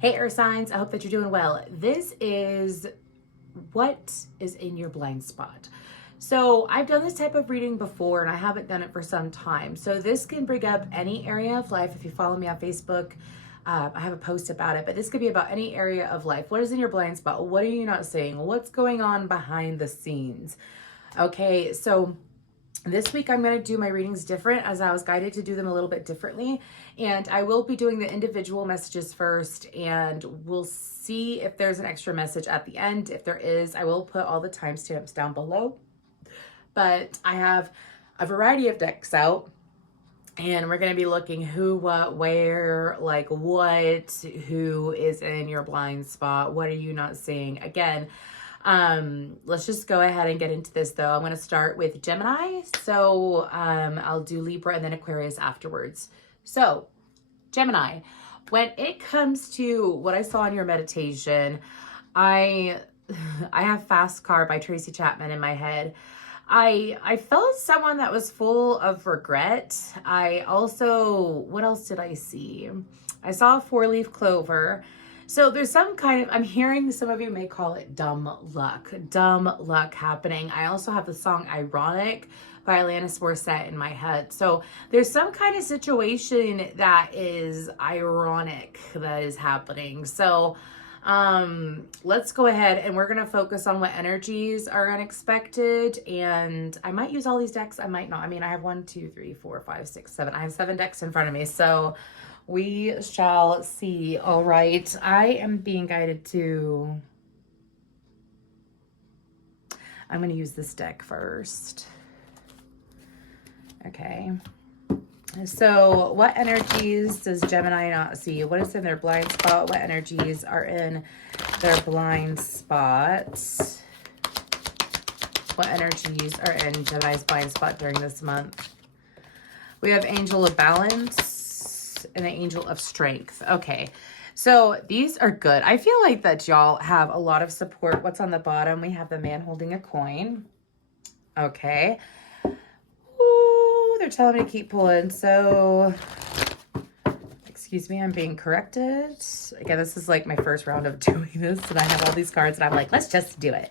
Hey Earth signs, I hope that you're doing well. This is what is in your blind spot. So I've done this type of reading before and I haven't done it for some time. So this can bring up any area of life. If you follow me on Facebook, I have a post about it, but this could be about any area of life. What is in your blind spot? What are you not seeing? What's going on behind the scenes? Okay, so this week I'm going to do my readings different, as I was guided to do them a little bit differently. And I will be doing the individual messages first, and we'll see if there's an extra message at the end. If there is, I will put all the timestamps down below. But I have a variety of decks out, and we're going to be looking who, what, where, like what, who is in your blind spot. What are you not seeing? Again, let's just go ahead and get into this though. I'm going to start with Gemini. So, I'll do Libra and then Aquarius afterwards. So Gemini, when it comes to what I saw in your meditation, I have Fast Car by Tracy Chapman in my head. I felt someone that was full of regret. I also, what else did I see? I saw a 4-leaf clover. So there's some kind of, I'm hearing some of you may call it dumb luck happening. I also have the song Ironic by Alanis Morissette in my head. So there's some kind of situation that is ironic that is happening. So let's go ahead and we're going to focus on what energies are unexpected. And I might use all these decks. I might not. I mean, I have 1, 2, 3, 4, 5, 6, 7. I have 7 decks in front of me. So we shall see. All right. I am being guided to, I'm going to use this deck first. Okay. So what energies does Gemini not see? What is in their blind spot? What energies are in their blind spot? What energies are in Gemini's blind spot during this month? We have Angel of Balance and the Angel of Strength. Okay, so these are good. I feel like that y'all have a lot of support. What's on the bottom? We have the man holding a coin. Okay. Ooh, they're telling me to keep pulling. So, excuse me, I'm being corrected. Again, this is like my first round of doing this, and I have all these cards, and I'm like, let's just do it.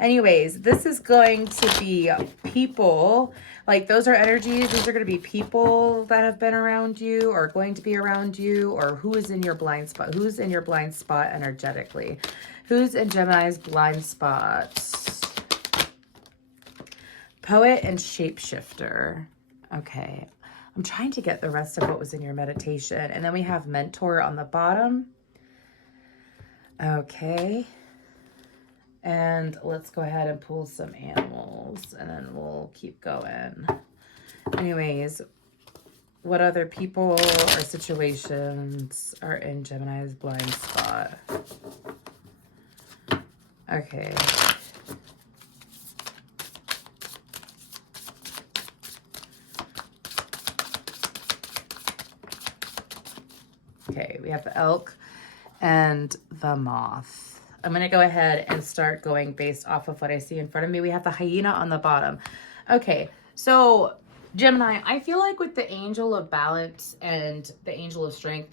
Anyways, this is going to be people, like those are energies. These are going to be people that have been around you or going to be around you, or who is in your blind spot. Who's in your blind spot energetically? Who's in Gemini's blind spot? Poet and Shapeshifter. Okay. I'm trying to get the rest of what was in your meditation. And then we have Mentor on the bottom. Okay. And let's go ahead and pull some animals and then we'll keep going. Anyways, what other people or situations are in Gemini's blind spot? Okay. Okay, we have the elk and the moth. I'm going to go ahead and start going based off of what I see in front of me. We have the hyena on the bottom. Okay, so Gemini, I feel like with the Angel of Balance and the Angel of Strength,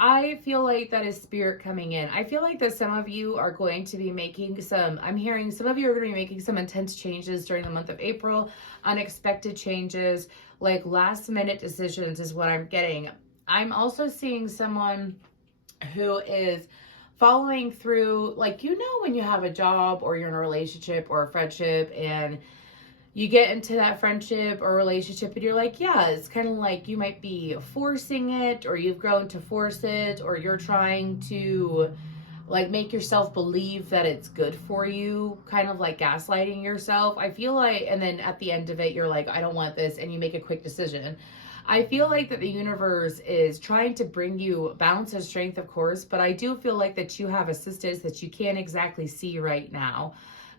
I feel like that is spirit coming in. I feel like that some of you are going to be making some, I'm hearing some of you are going to be making some intense changes during the month of April, unexpected changes, like last minute decisions is what I'm getting. I'm also seeing someone who is following through, like, you know, when you have a job or you're in a relationship or a friendship and you get into that friendship or relationship and you're like, yeah, it's kind of like you might be forcing it or you've grown to force it or you're trying to like make yourself believe that it's good for you, kind of like gaslighting yourself. I feel like, and then at the end of it, you're like, I don't want this, and you make a quick decision. I feel like that the universe is trying to bring you balance and strength, of course, but I do feel like that you have assistance that you can't exactly see right now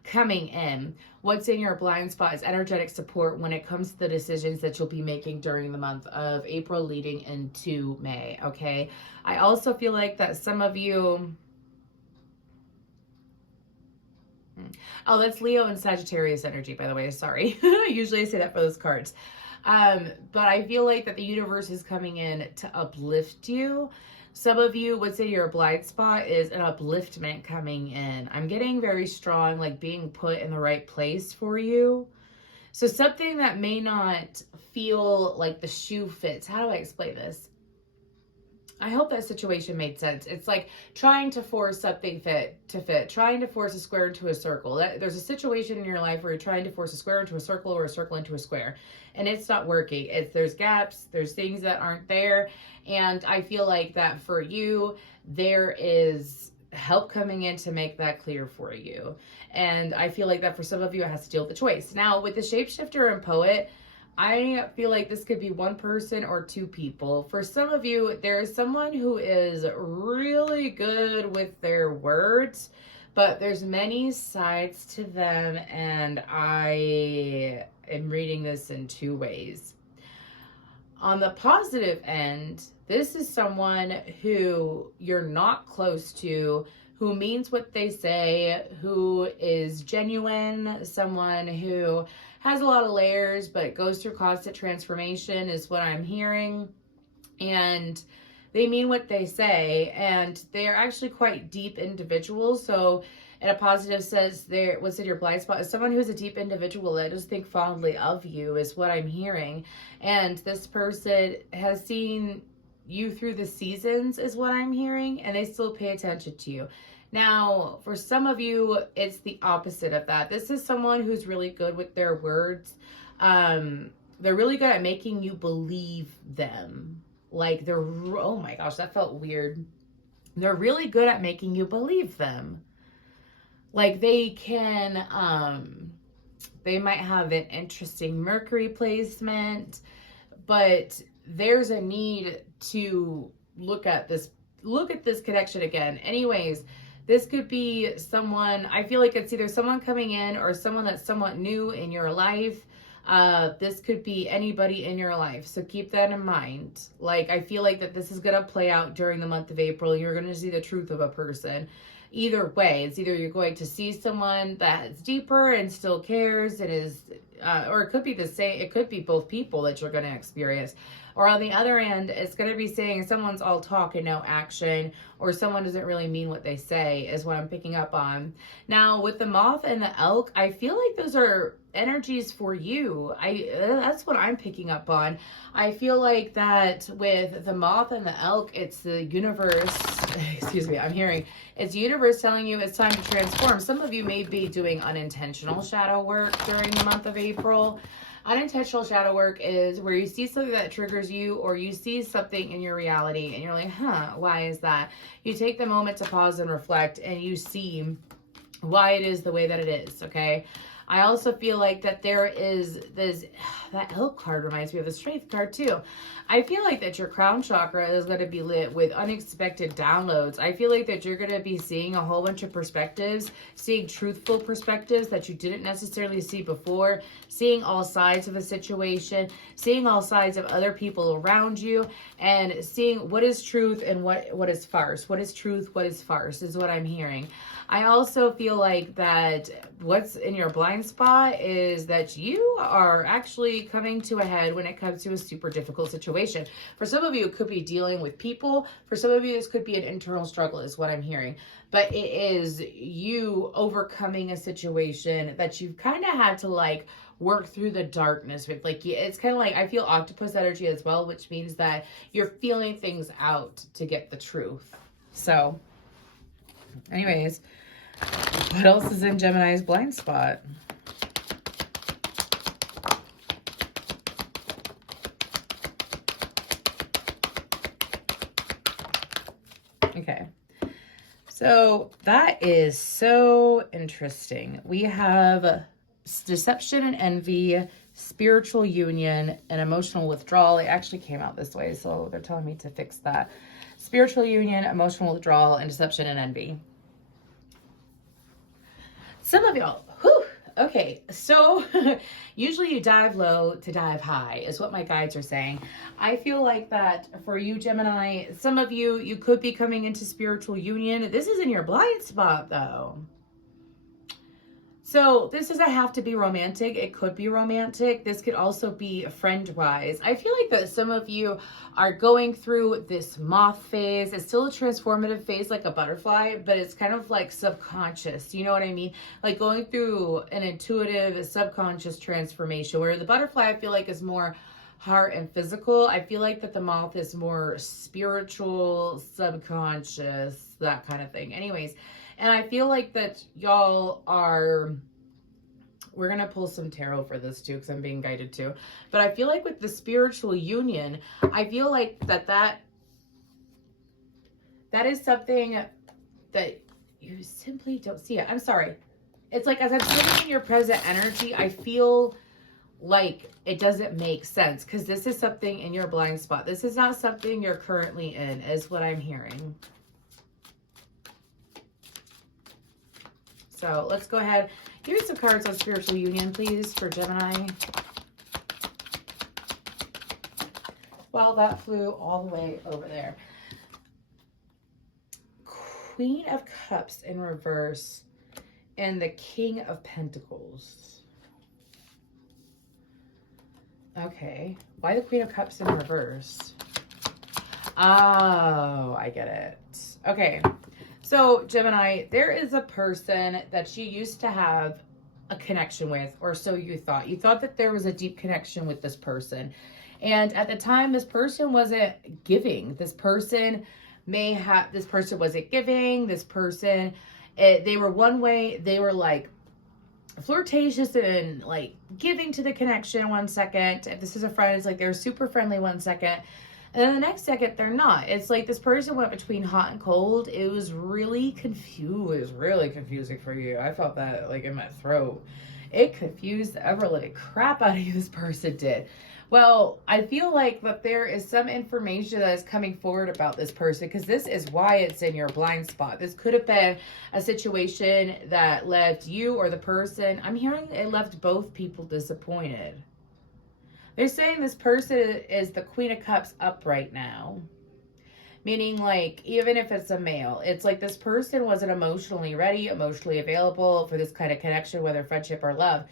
coming in. What's in your blind spot is energetic support when it comes to the decisions that you'll be making during the month of April leading into May, okay? I also feel like that some of you... Oh, that's Leo and Sagittarius energy, by the way. Sorry. Usually I say that for those cards. But I feel like that the universe is coming in to uplift you. Some of you, what's in your blind spot is an upliftment coming in. I'm getting very strong, like being put in the right place for you. So something that may not feel like the shoe fits. How do I explain this? I hope that situation made sense. It's like trying to force something to fit, trying to force a square into a circle. There's a situation in your life where you're trying to force a square into a circle or a circle into a square, and it's not working. There's gaps, there's things that aren't there, and I feel like that for you, there is help coming in to make that clear for you. And I feel like that for some of you, it has to deal with the choice. Now, with the shapeshifter and poet, I feel like this could be one person or two people. For some of you, there is someone who is really good with their words, but there's many sides to them, and I am reading this in two ways. On the positive end, this is someone who you're not close to, who means what they say, who is genuine, someone who has a lot of layers, but goes through constant transformation is what I'm hearing. And they mean what they say, and they're actually quite deep individuals. So in a positive sense, what's in your blind spot is someone who's a deep individual that does think fondly of you is what I'm hearing. And this person has seen you through the seasons is what I'm hearing, and they still pay attention to you. Now, for some of you, it's the opposite of that. This is someone who's really good with their words. They're really good at making you believe them. Like oh my gosh, that felt weird. They're really good at making you believe them. Like they can, they might have an interesting Mercury placement, but there's a need to look at this connection again. Anyways, this could be someone, I feel like it's either someone coming in or someone that's somewhat new in your life. This could be anybody in your life. So keep that in mind. Like, I feel like that this is going to play out during the month of April. You're going to see the truth of a person. Either way, it's either you're going to see someone that's deeper and still cares and is, or it could be the same. It could be both people that you're going to experience. Or on the other end, it's going to be saying someone's all talk and no action, or someone doesn't really mean what they say is what I'm picking up on. Now, with the moth and the elk, I feel like those are energies for you. That's what I'm picking up on. I feel like that with the moth and the elk, it's the universe, excuse me, I'm hearing, it's the universe telling you it's time to transform. Some of you may be doing unintentional shadow work during the month of April. Unintentional shadow work is where you see something that triggers you, or you see something in your reality and you're like, why is that? You take the moment to pause and reflect, and you see why it is the way that it is, okay? I also feel like that there is this, that elk card reminds me of the strength card too. I feel like that your crown chakra is going to be lit with unexpected downloads. I feel like that you're going to be seeing a whole bunch of perspectives, seeing truthful perspectives that you didn't necessarily see before, seeing all sides of a situation, seeing all sides of other people around you, and seeing what is truth and what is farce. What is truth, what is farce is what I'm hearing. I also feel like that what's in your blind spot is that you are actually coming to a head when it comes to a super difficult situation. For some of you, it could be dealing with people. For some of you, this could be an internal struggle is what I'm hearing. But it is you overcoming a situation that you've kind of had to like work through the darkness with. Like, it's kind of like, I feel octopus energy as well, which means that you're feeling things out to get the truth. So anyways, what else is in Gemini's blind spot? Okay. So that is so interesting. We have deception and envy, spiritual union, and emotional withdrawal. It actually came out this way, so they're telling me to fix that. Spiritual union, emotional withdrawal, and deception and envy. Some of y'all, okay, so usually you dive low to dive high is what my guides are saying. I feel like that for you, Gemini, some of you, you could be coming into spiritual union. This is in your blind spot, though. So this doesn't have to be romantic. It could be romantic. This could also be friend-wise. I feel like that some of you are going through this moth phase. It's still a transformative phase like a butterfly, but it's kind of like subconscious. You know what I mean? Like going through an intuitive, subconscious transformation, where the butterfly, I feel like, is more heart and physical. I feel like that the moth is more spiritual, subconscious, that kind of thing. Anyways, and I feel like that y'all are, we're going to pull some tarot for this too, because I'm being guided too. But I feel like with the spiritual union, I feel like that is something that you simply don't see it. I'm sorry. It's like, as I'm sitting in your present energy, I feel like it doesn't make sense, because this is something in your blind spot. This is not something you're currently in, is what I'm hearing. So let's go ahead. Give me some cards on spiritual union, please, for Gemini. Well, that flew all the way over there. Queen of Cups in reverse and the King of Pentacles. Okay. Why the Queen of Cups in reverse? Oh, I get it. Okay. So, Gemini, there is a person that you used to have a connection with, or so you thought. You thought that there was a deep connection with this person. And at the time, this person wasn't giving. This person wasn't giving. This person, they were one way. They were like flirtatious and like giving to the connection 1 second. If this is a friend, it's like they're super friendly 1 second. And then the next second, they're not. It's like this person went between hot and cold. It was really confused. It was really confusing for you. I felt that like in my throat. It confused the ever living crap out of you, this person did. Well, I feel like that there is some information that is coming forward about this person, because this is why it's in your blind spot. This could have been a situation that left you or the person. I'm hearing it left both people disappointed. They're saying this person is the Queen of Cups up right now. Meaning, like, even if it's a male, it's like this person wasn't emotionally ready, emotionally available for this kind of connection, whether friendship or love.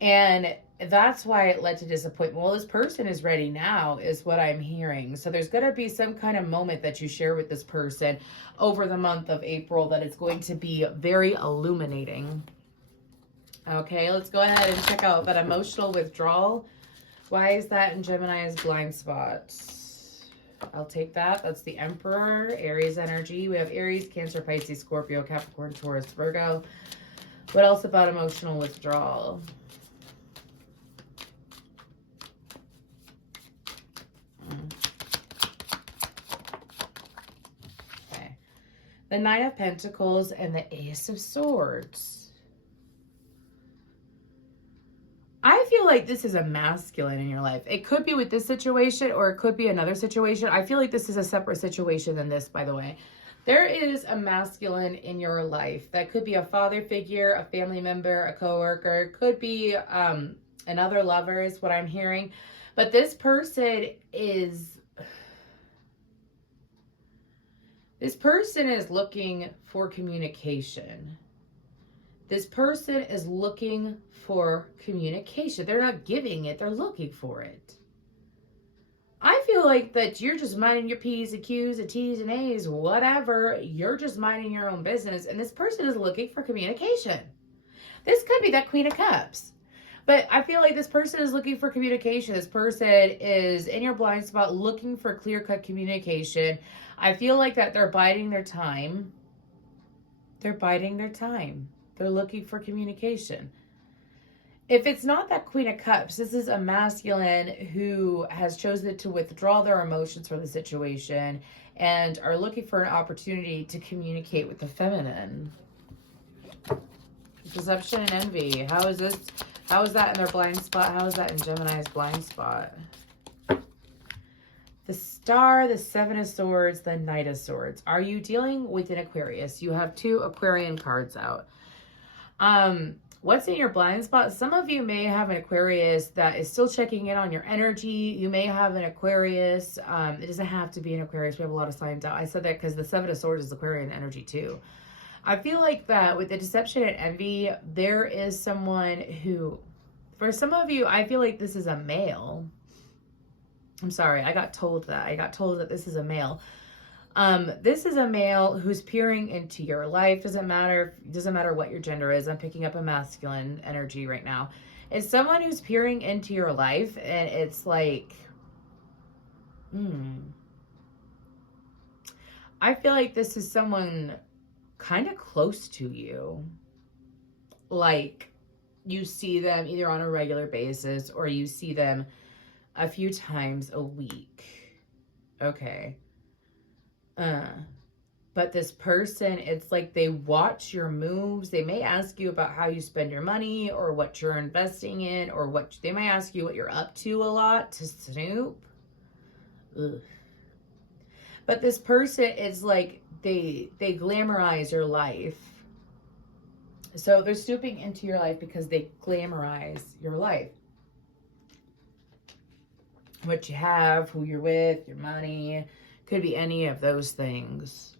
And that's why it led to disappointment. Well, this person is ready now, is what I'm hearing. So there's going to be some kind of moment that you share with this person over the month of April that is going to be very illuminating. Okay, let's go ahead and check out that emotional withdrawal. Why is that in Gemini's blind spot? I'll take that. That's the Emperor, Aries energy. We have Aries, Cancer, Pisces, Scorpio, Capricorn, Taurus, Virgo. What else about emotional withdrawal? Okay. The Nine of Pentacles and the Ace of Swords. I feel like this is a masculine in your life. It could be with this situation, or it could be another situation. I feel like this is a separate situation than this, by the way. There is a masculine in your life. That could be a father figure, a family member, a coworker. It could be another lover is what I'm hearing. But this person is looking for communication. This person is looking for communication. They're not giving it. They're looking for it. I feel like that you're just minding your P's and Q's and T's and A's, whatever. You're just minding your own business. And this person is looking for communication. This could be that Queen of Cups. But I feel like this person is looking for communication. This person is in your blind spot looking for clear-cut communication. I feel like that they're biding their time. They're biding their time. They're looking for communication. If it's not that Queen of Cups, this is a masculine who has chosen to withdraw their emotions from the situation and are looking for an opportunity to communicate with the feminine. Deception and envy. How is this? How is that in their blind spot? How is that in Gemini's blind spot? The Star, the Seven of Swords, the Knight of Swords. Are you dealing with an Aquarius? You have 2 Aquarian cards out. What's in your blind spot? Some of you may have an Aquarius that is still checking in on your energy. You may have an Aquarius. It doesn't have to be an Aquarius. We have a lot of signs out. I said that because the Seven of Swords is Aquarian energy too. I feel like that with the deception and envy, there is someone who, for some of you, I feel like this is a male. I'm sorry, I got told that. I got told that this is a male. This is a male who's peering into your life. Doesn't matter what your gender is. I'm picking up a masculine energy right now. It's someone who's peering into your life, and it's like, I feel like this is someone kind of close to you. Like, you see them either on a regular basis or you see them a few times a week. Okay. But this person, it's like they watch your moves. They may ask you about how you spend your money or what you're investing in, or what they may ask you what you're up to a lot to snoop. Ugh. But this person is like, they glamorize your life. So they're snooping into your life because they glamorize your life. What you have, who you're with, your money. Could be any of those things.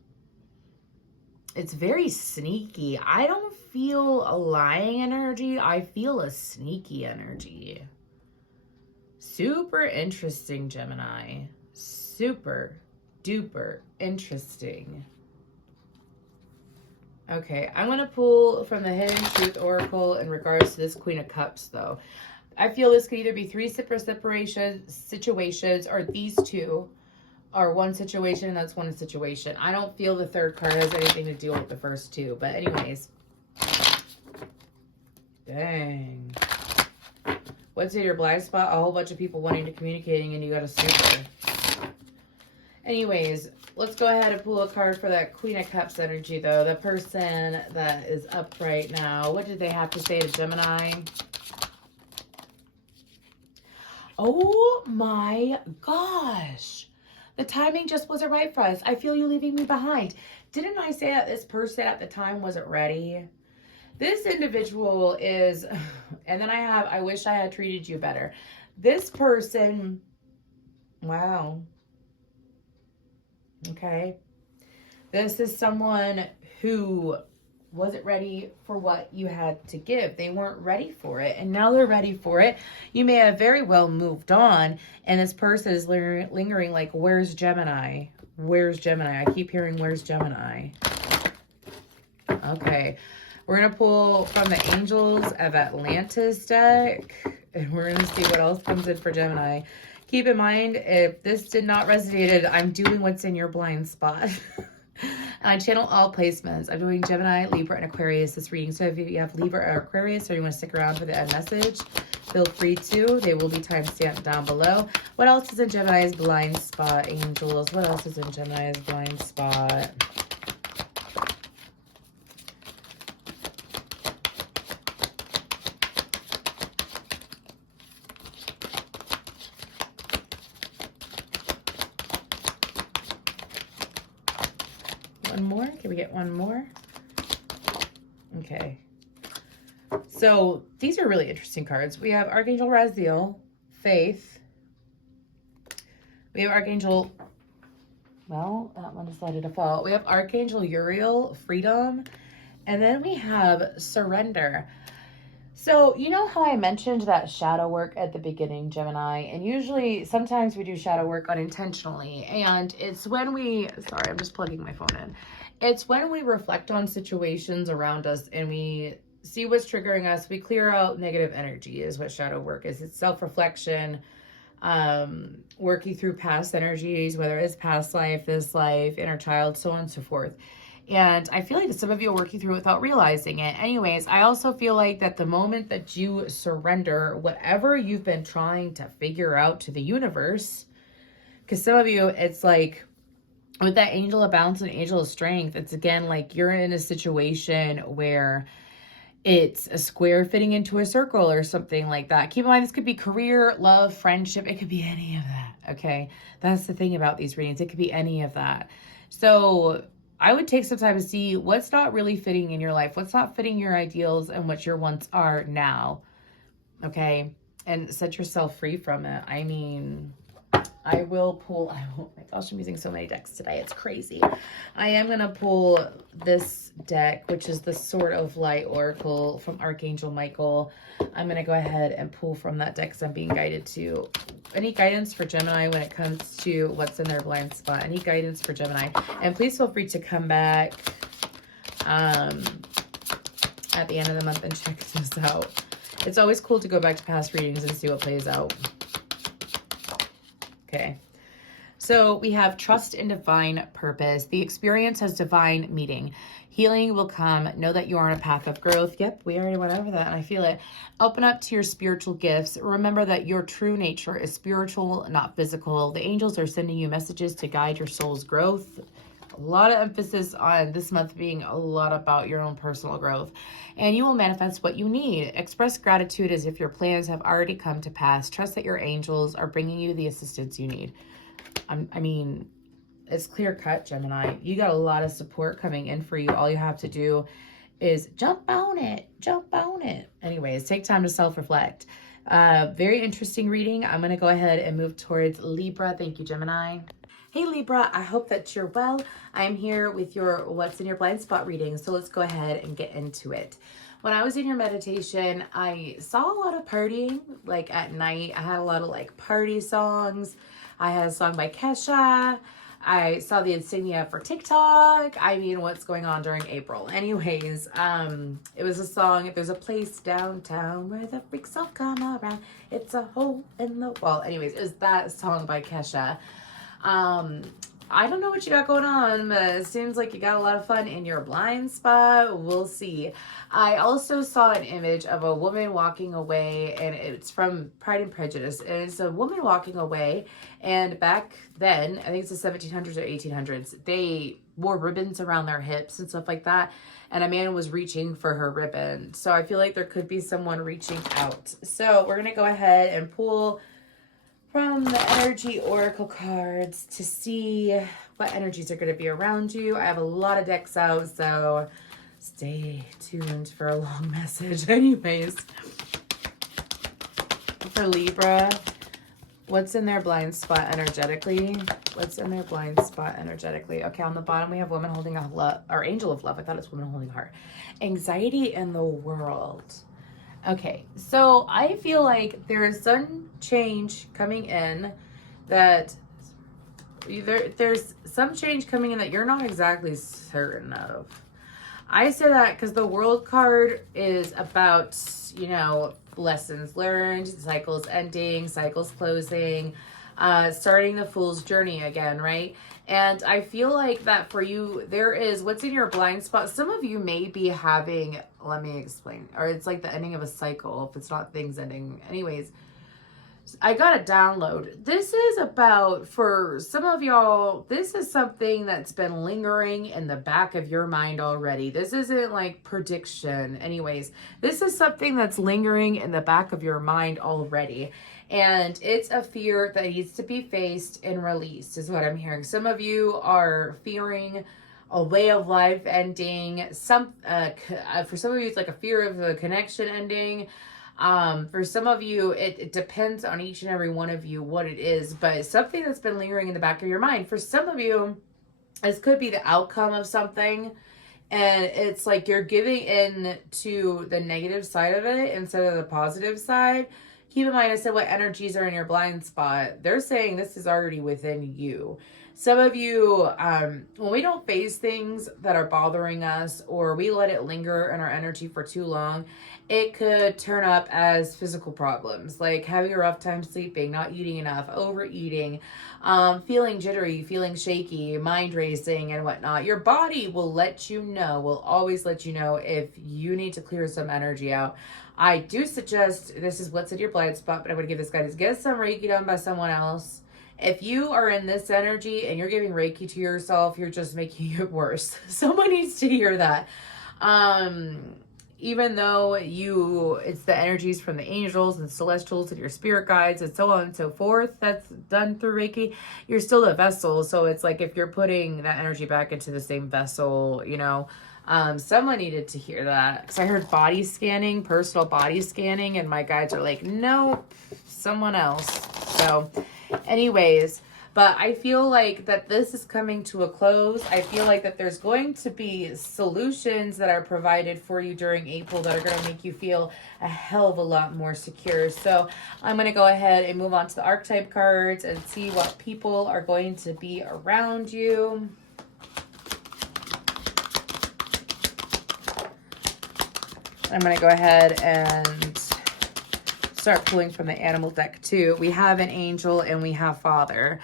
It's very sneaky. I don't feel a lying energy. I feel a sneaky energy. Super interesting, Gemini. Super duper interesting. Okay, I'm going to pull from the Hidden Truth Oracle in regards to this Queen of Cups, though. I feel this could either be three separate situations, or these two are one situation, and that's one situation. I don't feel the third card has anything to do with the first two. But anyways. Dang. What's in your blind spot? A whole bunch of people wanting to communicating, and you got a super. Anyways, let's go ahead and pull a card for that Queen of Cups energy, though. The person that is up right now. What did they have to say to Gemini? Oh my gosh. The timing just wasn't right for us. I feel you leaving me behind. Didn't I say that this person at the time wasn't ready? This individual is, and then I wish I had treated you better. This person, wow. Okay. This is someone who wasn't ready for what you had to give. They weren't ready for it, and now they're ready for it. You may have very well moved on, and this person is lingering like, where's Gemini? Where's Gemini? I keep hearing, where's Gemini? Okay. We're going to pull from the Angels of Atlantis deck, and we're going to see what else comes in for Gemini. Keep in mind, if this did not resonate, I'm doing what's in your blind spot. I channel all placements. I'm doing Gemini, Libra, and Aquarius this reading. So if you have Libra or Aquarius, or you want to stick around for the end message, feel free to. They will be timestamped down below. What else is in Gemini's blind spot, Angels? What else is in Gemini's blind spot? One more? Can we get one more? Okay. So these are really interesting cards. We have Archangel Raziel, Faith. We have Archangel, well, that one decided to fall. We have Archangel Uriel, Freedom. And then we have Surrender. So, you know how I mentioned that shadow work at the beginning, Gemini? And usually, sometimes we do shadow work unintentionally. And it's when we, sorry, I'm just plugging my phone in. It's when we reflect on situations around us and we see what's triggering us. We clear out negative energy is what shadow work is. It's self-reflection, working through past energies, whether it's past life, this life, inner child, so on and so forth. And I feel like that some of you are working through it without realizing it. Anyways, I also feel like that the moment that you surrender whatever you've been trying to figure out to the universe, because some of you, it's like with that angel of balance and angel of strength, it's again like you're in a situation where it's a square fitting into a circle or something like that. Keep in mind, this could be career, love, friendship. It could be any of that, okay? That's the thing about these readings. It could be any of that. So I would take some time to see what's not really fitting in your life, what's not fitting your ideals and what your wants are now, okay? And set yourself free from it. I mean, I will pull, oh my gosh, I'm using so many decks today. It's crazy. I am going to pull this deck, which is the Sword of Light Oracle from Archangel Michael. I'm going to go ahead and pull from that deck because I'm being guided to any guidance for Gemini when it comes to what's in their blind spot. Any guidance for Gemini. And please feel free to come back at the end of the month and check this out. It's always cool to go back to past readings and see what plays out. Okay, so we have trust in divine purpose. The experience has divine meaning. Healing will come. Know that you are on a path of growth. Yep, we already went over that and I feel it. Open up to your spiritual gifts. Remember that your true nature is spiritual, not physical. The angels are sending you messages to guide your soul's growth. A lot of emphasis on this month being a lot about your own personal growth. And you will manifest what you need. Express gratitude as if your plans have already come to pass. Trust that your angels are bringing you the assistance you need. I mean, it's clear cut, Gemini. You got a lot of support coming in for you. All you have to do is jump on it. Jump on it. Anyways, take time to self-reflect. Very interesting reading. I'm going to go ahead and move towards Libra. Thank you, Gemini. Hey Libra, I hope that you're well. I'm here with your What's in Your Blind Spot reading, so let's go ahead and get into it. When I was in your meditation, I saw a lot of partying, like at night. I had a lot of like party songs. I had a song by Kesha. I saw the insignia for TikTok. I mean, what's going on during April? Anyways, it was a song, If There's a Place Downtown Where the Freaks All Come Around, It's a Hole in the Wall. Anyways, it was that song by Kesha. I don't know what you got going on, but it seems like you got a lot of fun in your blind spot. We'll see. I also saw an image of a woman walking away, and it's from Pride and Prejudice. And it's a woman walking away, and back then, I think it's the 1700s or 1800s, they wore ribbons around their hips and stuff like that. And a man was reaching for her ribbon. So I feel like there could be someone reaching out. So we're going to go ahead and pull from the energy oracle cards to see what energies are going to be around you. I have a lot of decks out, so stay tuned for a long message. Anyways, for Libra, what's in their blind spot energetically? What's in their blind spot energetically? Okay, on the bottom we have woman holding a love, or angel of love. I thought it's woman holding a heart. Anxiety in the world. Okay, so I feel like there is some change coming in that there's some change coming in that you're not exactly certain of. I say that because the World card is about, you know, lessons learned, cycles ending, cycles closing, starting the Fool's Journey again, right? And I feel like that for you, there is what's in your blind spot. Some of you may be having, let me explain, or it's like the ending of a cycle if it's not things ending. Anyways, I got a download. This is about, for some of y'all, this is something that's been lingering in the back of your mind already. This isn't like prediction. Anyways, this is something that's lingering in the back of your mind already. And it's a fear that needs to be faced and released is what I'm hearing. Some of you are fearing a way of life ending. For some of you, it's like a fear of a connection ending. For some of you, it depends on each and every one of you what it is, but something that's been lingering in the back of your mind. For some of you, this could be the outcome of something, and it's like you're giving in to the negative side of it instead of the positive side. Keep in mind, I said what energies are in your blind spot. They're saying this is already within you. Some of you, when we don't face things that are bothering us or we let it linger in our energy for too long, it could turn up as physical problems, like having a rough time sleeping, not eating enough, overeating, feeling jittery, feeling shaky, mind racing and whatnot. Your body will let you know, will always let you know if you need to clear some energy out. I do suggest, this is what's in your blind spot, but I'm going to give this guidance. Get some Reiki done by someone else. If you are in this energy and you're giving Reiki to yourself, you're just making it worse. Someone needs to hear that. Even though it's the energies from the angels and celestials and your spirit guides and so on and so forth that's done through Reiki, you're still a vessel. So it's like if you're putting that energy back into the same vessel, you know, someone needed to hear that because I heard body scanning, personal body scanning, and my guides are like, nope, someone else. So Anyways, but I feel like that this is coming to a close. I feel like that there's going to be solutions that are provided for you during April that are going to make you feel a hell of a lot more secure. So I'm going to go ahead and move on to the archetype cards and see what people are going to be around you. I'm going to go ahead and start pulling from the animal deck too. We have an angel and we have father.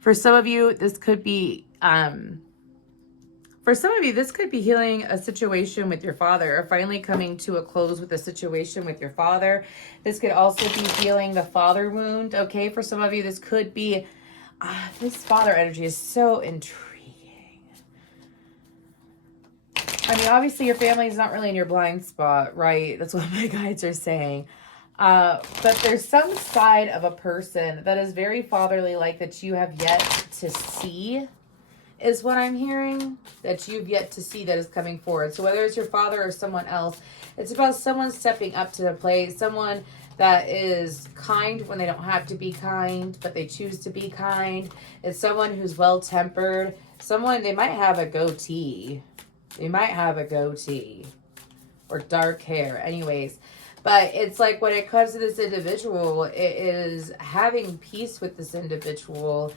For some of you, this could be healing a situation with your father, or finally coming to a close with a situation with your father. This could also be healing the father wound. Okay, for some of you, this could be this father energy is so intriguing. I mean, obviously your family is not really in your blind spot, right? That's what my guides are saying. But there's some side of a person that is very fatherly, like that you have yet to see, is what I'm hearing, that you've yet to see that is coming forward. So whether it's your father or someone else, it's about someone stepping up to the plate, someone that is kind when they don't have to be kind, but they choose to be kind. It's someone who's well-tempered. Someone, they might have a goatee. They might have a goatee or dark hair. Anyways, but it's like when it comes to this individual, it is having peace with this individual,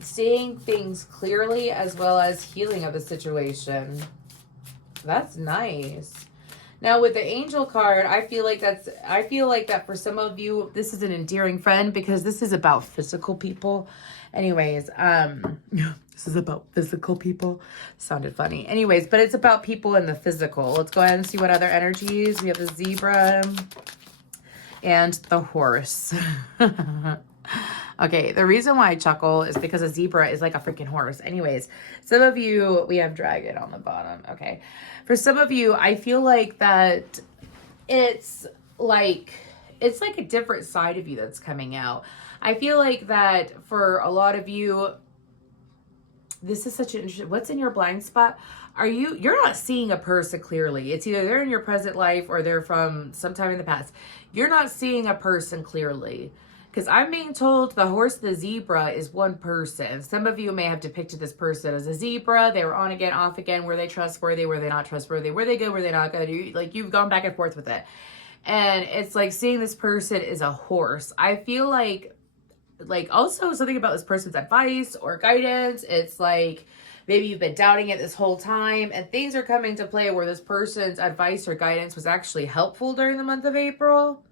seeing things clearly as well as healing of the situation. That's nice. Now with the angel card, I feel like that for some of you, this is an endearing friend because this is about physical people. Anyways, this is about physical people. Sounded funny. Anyways, but it's about people in the physical. Let's go ahead and see what other energies. We have the zebra and the horse. Okay, the reason why I chuckle is because a zebra is like a freaking horse. Anyways, some of you, we have dragon on the bottom. Okay. For some of you, I feel like that it's like a different side of you that's coming out. I feel like that for a lot of you, this is such an interesting, what's in your blind spot? You're not seeing a person clearly. It's either they're in your present life or they're from sometime in the past. You're not seeing a person clearly. Because I'm being told the horse, the zebra is one person. Some of you may have depicted this person as a zebra. They were on again, off again. Were they trustworthy? Were they not trustworthy? Were they good? Were they not good? You've gone back and forth with it. And it's like seeing this person is a horse. I feel like also something about this person's advice or guidance. It's like maybe you've been doubting it this whole time and things are coming to play where this person's advice or guidance was actually helpful during the month of April.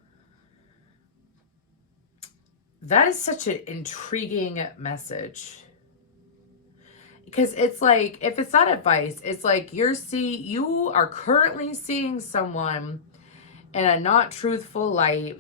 That is such an intriguing message. Because it's like, if it's not advice, it's like you are currently seeing someone in a not truthful light.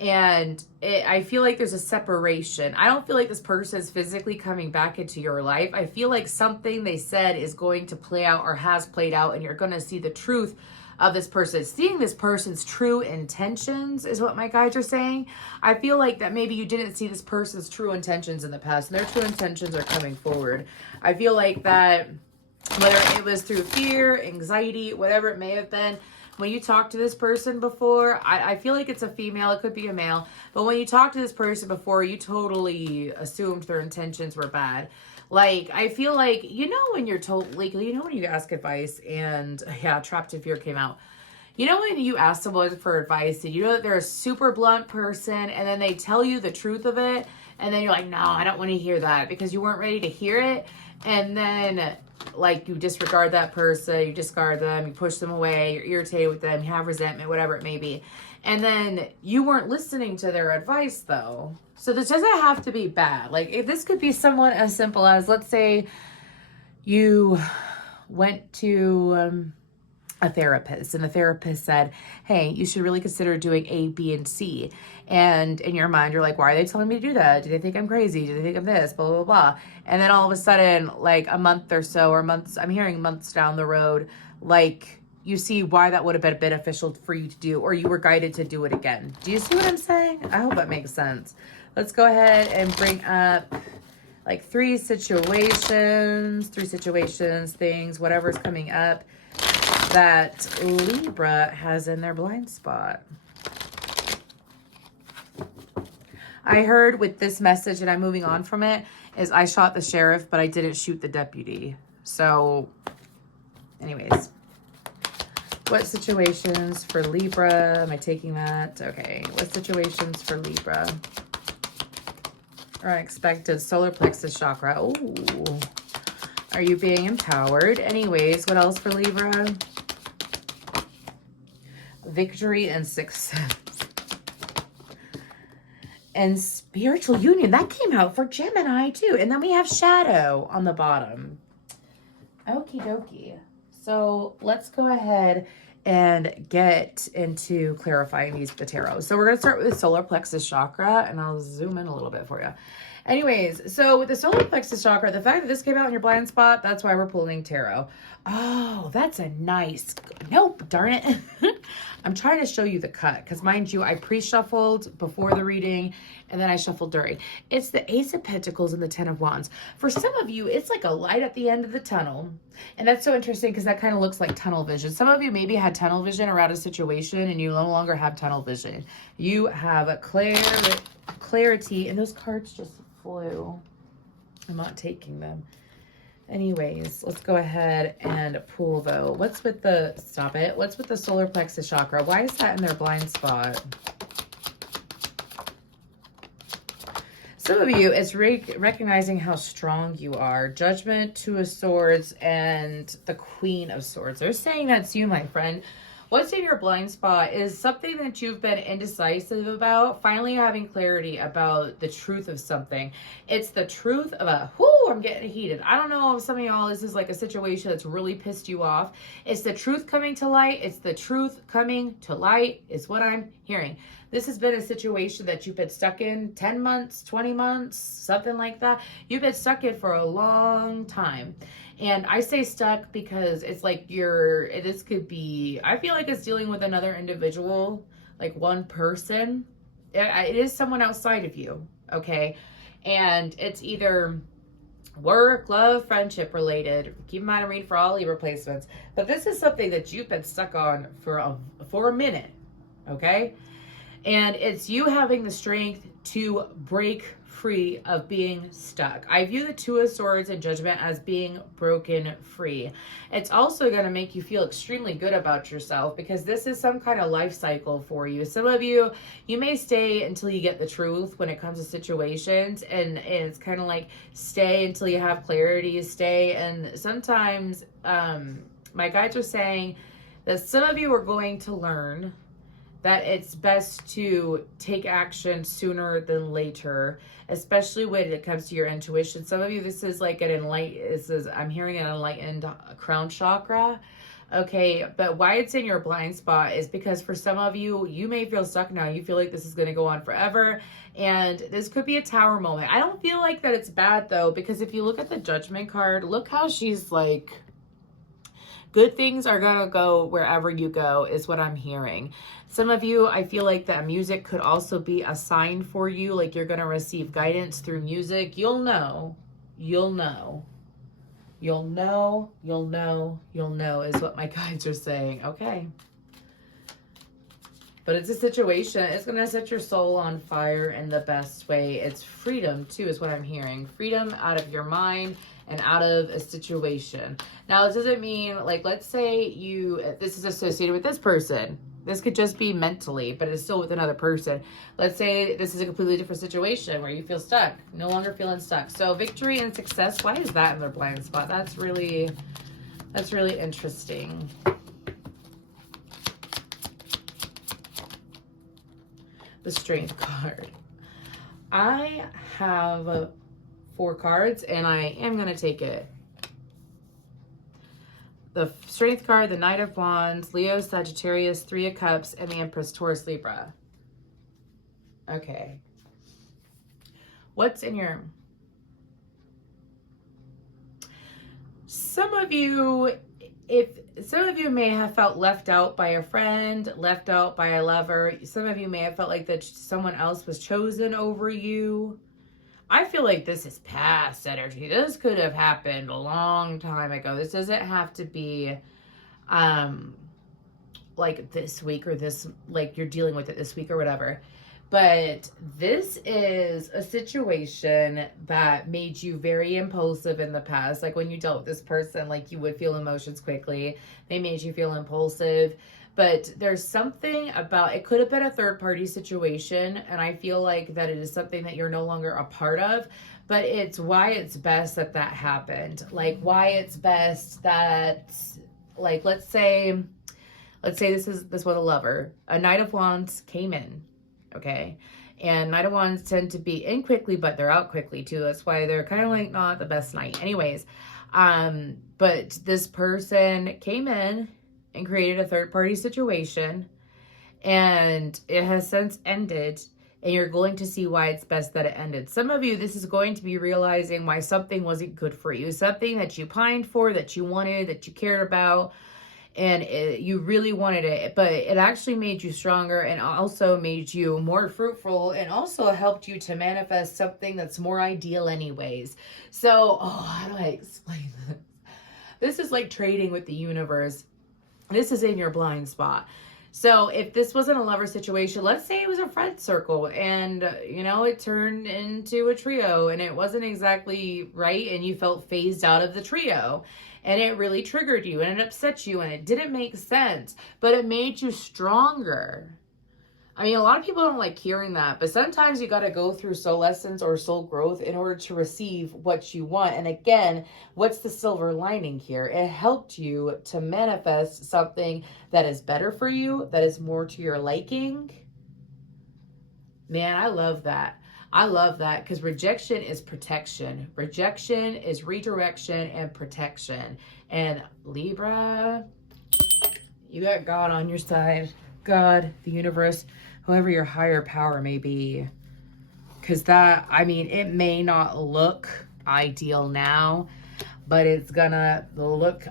And I feel like there's a separation. I don't feel like this person is physically coming back into your life. I feel like something they said is going to play out or has played out, and you're going to see the truth of this person. Seeing this person's true intentions is what my guides are saying. I feel like that maybe you didn't see this person's true intentions in the past, and their true intentions are coming forward. I feel like that whether it was through fear, anxiety, whatever it may have been, when you talked to this person before, I feel like it's a female, it could be a male, but when you talked to this person before, you totally assumed their intentions were bad. Like, I feel like, when you're told, like, when you ask advice and, trapped in fear came out. When you ask someone for advice and you know that they're a super blunt person and then they tell you the truth of it and then you're like, no, I don't want to hear that because you weren't ready to hear it. And then, like, you disregard that person, you discard them, you push them away, you're irritated with them, you have resentment, whatever it may be. And then you weren't listening to their advice, though. So this doesn't have to be bad. Like, if this could be someone as simple as, let's say you went to a therapist and the therapist said, hey, you should really consider doing A, B, and C. And in your mind, you're like, why are they telling me to do that? Do they think I'm crazy? Do they think I'm this? Blah, blah, blah. And then all of a sudden, like a month or so, or months, I'm hearing months down the road, like you see why that would have been beneficial for you to do, or you were guided to do it again. Do you see what I'm saying? I hope that makes sense. Let's go ahead and bring up like three situations, things, whatever's coming up that Libra has in their blind spot. I heard with this message, and I'm moving on from it, is I shot the sheriff, but I didn't shoot the deputy. So, anyways. What situations for Libra? Am I taking that? Okay. What situations for Libra? Unexpected solar plexus chakra. Ooh. Are you being empowered? Anyways, what else for Libra? Victory and success. And spiritual union. That came out for Gemini too. And then we have shadow on the bottom. Okie dokie. So let's go ahead and get into clarifying these with the tarot. So we're going to start with the solar plexus chakra, and I'll zoom in a little bit for you. Anyways, so with the solar plexus chakra, the fact that this came out in your blind spot, that's why we're pulling tarot. Oh, that's a nice, nope, darn it. I'm trying to show you the cut because mind you, I pre-shuffled before the reading and then I shuffled during. It's the Ace of Pentacles and the Ten of Wands. For some of you, it's like a light at the end of the tunnel. And that's so interesting because that kind of looks like tunnel vision. Some of you maybe had tunnel vision around a situation and you no longer have tunnel vision. You have a clarity, and those cards just flew. I'm not taking them. Anyways, let's go ahead and pull though. What's with the, stop it. What's with the solar plexus chakra? Why is that in their blind spot? Some of you, it's recognizing how strong you are. Judgment, Two of Swords, and the Queen of Swords. They're saying that's you, my friend. What's in your blind spot is something that you've been indecisive about, finally having clarity about the truth of something. It's the truth of a, whoo, I'm getting heated. I don't know if some of y'all, this is like a situation that's really pissed you off. It's the truth coming to light. It's the truth coming to light is what I'm hearing. This has been a situation that you've been stuck in 10 months, 20 months, something like that. You've been stuck in for a long time. And I say stuck because it's like this could be, I feel like it's dealing with another individual, like one person. It is someone outside of you, okay? And it's either work, love, friendship related. Keep in mind, I read for all Libra placements. But this is something that you've been stuck on for a minute, okay? And it's you having the strength to break free of being stuck. I view the Two of Swords and Judgment as being broken free. It's also going to make you feel extremely good about yourself because this is some kind of life cycle for you. Some of you, you may stay until you get the truth when it comes to situations, and it's kind of like stay until you have clarity, stay. And sometimes my guides are saying that some of you are going to learn that it's best to take action sooner than later, especially when it comes to your intuition. Some of you, this is like I'm hearing an enlightened crown chakra. Okay, but why it's in your blind spot is because for some of you, you may feel stuck now. You feel like this is going to go on forever. And this could be a tower moment. I don't feel like that it's bad though, because if you look at the Judgment card, look how she's like, good things are going to go wherever you go is what I'm hearing. Some of you, I feel like that music could also be a sign for you. Like you're going to receive guidance through music. You'll know is what my guides are saying. Okay. But it's a situation. It's going to set your soul on fire in the best way. It's freedom too is what I'm hearing. Freedom out of your mind and out of a situation. Now, this doesn't mean, like, let's say this is associated with this person. This could just be mentally, but it's still with another person. Let's say this is a completely different situation where you feel stuck, no longer feeling stuck. So victory and success, why is that in their blind spot? That's really interesting. The Strength card. I have 4 cards and I am going to take it. The Strength card, the Knight of Wands, Leo, Sagittarius, 3 of Cups, and the Empress, Taurus, Libra. Okay. What's in your... Some of you may have felt left out by a friend, left out by a lover. Some of you may have felt like that someone else was chosen over you. I feel like this is past energy. This could have happened a long time ago. This doesn't have to be like this week or this, like you're dealing with it this week or whatever. But this is a situation that made you very impulsive in the past. Like when you dealt with this person, like you would feel emotions quickly. They made you feel impulsive. But there's something about, it could have been a third party situation. And I feel like that it is something that you're no longer a part of. But it's why it's best that that happened. Like why it's best that, like, let's say this was a lover. A Knight of Wands came in. Okay. And Knight of Wands tend to be in quickly, but they're out quickly too. That's why they're kind of like not the best night. Anyways, but this person came in and created a third party situation, and it has since ended, and you're going to see why it's best that it ended. Some of you, this is going to be realizing why something wasn't good for you. Something that you pined for, that you wanted, that you cared about, and you really wanted it, but it actually made you stronger and also made you more fruitful and also helped you to manifest something that's more ideal anyways. So, how do I explain this? This is like trading with the universe. This is in your blind spot. So if this wasn't a lover situation, let's say it was a friend circle and, it turned into a trio and it wasn't exactly right and you felt phased out of the trio and it really triggered you and it upset you and it didn't make sense, but it made you stronger. I mean, a lot of people don't like hearing that, but sometimes you got to go through soul lessons or soul growth in order to receive what you want. And again, what's the silver lining here? It helped you to manifest something that is better for you, that is more to your liking. Man, I love that. I love that because rejection is protection. Rejection is redirection and protection. And Libra, you got God on your side. God, the universe, whoever your higher power may be. Because it may not look ideal now, but it's gonna look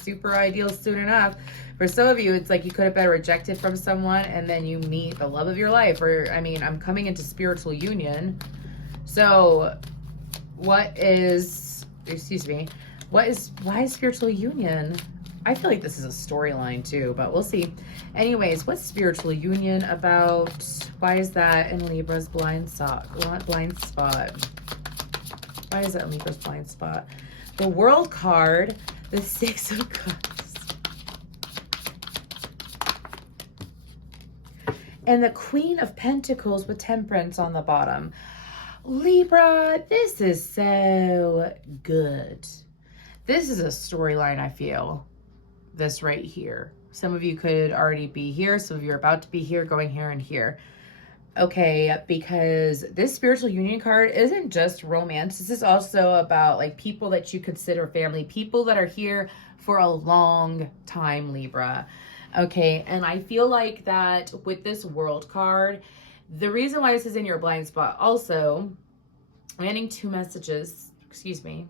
super ideal soon enough. For some of you, it's like you could have been rejected from someone and then you meet the love of your life. Or, I'm coming into spiritual union. So why is spiritual union? I feel like this is a storyline too, but we'll see. Anyways, what's spiritual union about? Why is that in Libra's blind spot? Why is that in Libra's blind spot? The World card, the Six of Cups, and the Queen of Pentacles with Temperance on the bottom. Libra, this is so good. This is a storyline, I feel. This right here. Some of you could already be here. Some of you are about to be here, going here and here. Okay, because this spiritual union card isn't just romance. This is also about like people that you consider family, people that are here for a long time, Libra. Okay, and I feel like that with this World card, the reason why this is in your blind spot also, I'm getting two messages, excuse me.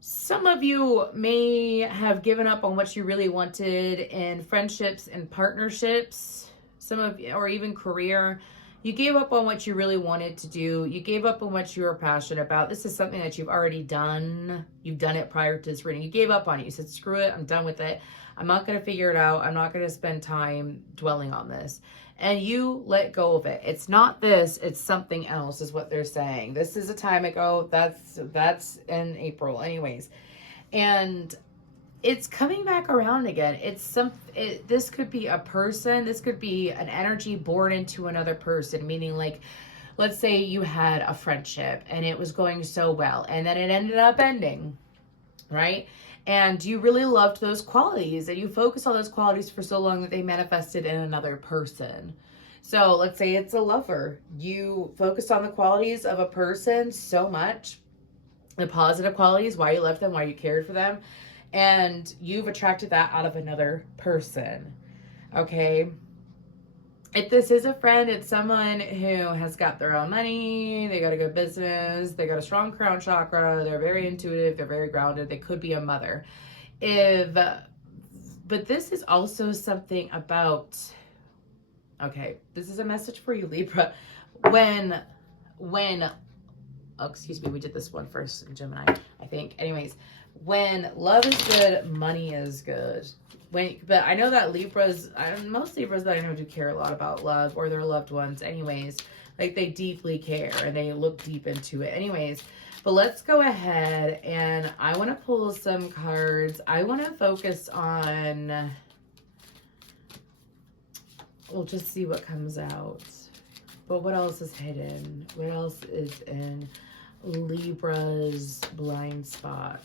Some of you may have given up on what you really wanted in friendships and partnerships. Some of you, or even career. You gave up on what you really wanted to do. You gave up on what you were passionate about. This is something that you've already done. You've done it prior to this reading. You gave up on it. You said, screw it. I'm done with it. I'm not going to figure it out. I'm not going to spend time dwelling on this. And you let go of it. It's not this, it's something else is what they're saying. This is a time ago. That's in April anyways. And it's coming back around again. This could be a person. This could be an energy born into another person, meaning like, let's say you had a friendship and it was going so well and then it ended up ending, right? And you really loved those qualities and you focused on those qualities for so long that they manifested in another person. So let's say it's a lover. You focused on the qualities of a person so much, the positive qualities, why you loved them, why you cared for them, and you've attracted that out of another person. Okay. If this is a friend, it's someone who has got their own money, they got a good business, they got a strong crown chakra, they're very intuitive, they're very grounded, they could be a mother. But this is also something about, okay, this is a message for you, Libra. When oh, excuse me, we did this one first in Gemini, I think. Anyways, when love is good, money is good. But I know that most Libras that I know do care a lot about love or their loved ones anyways. Like they deeply care and they look deep into it anyways. But let's go ahead and I want to pull some cards. I want to focus on, we'll just see what comes out. But what else is hidden? What else is in Libra's blind spot?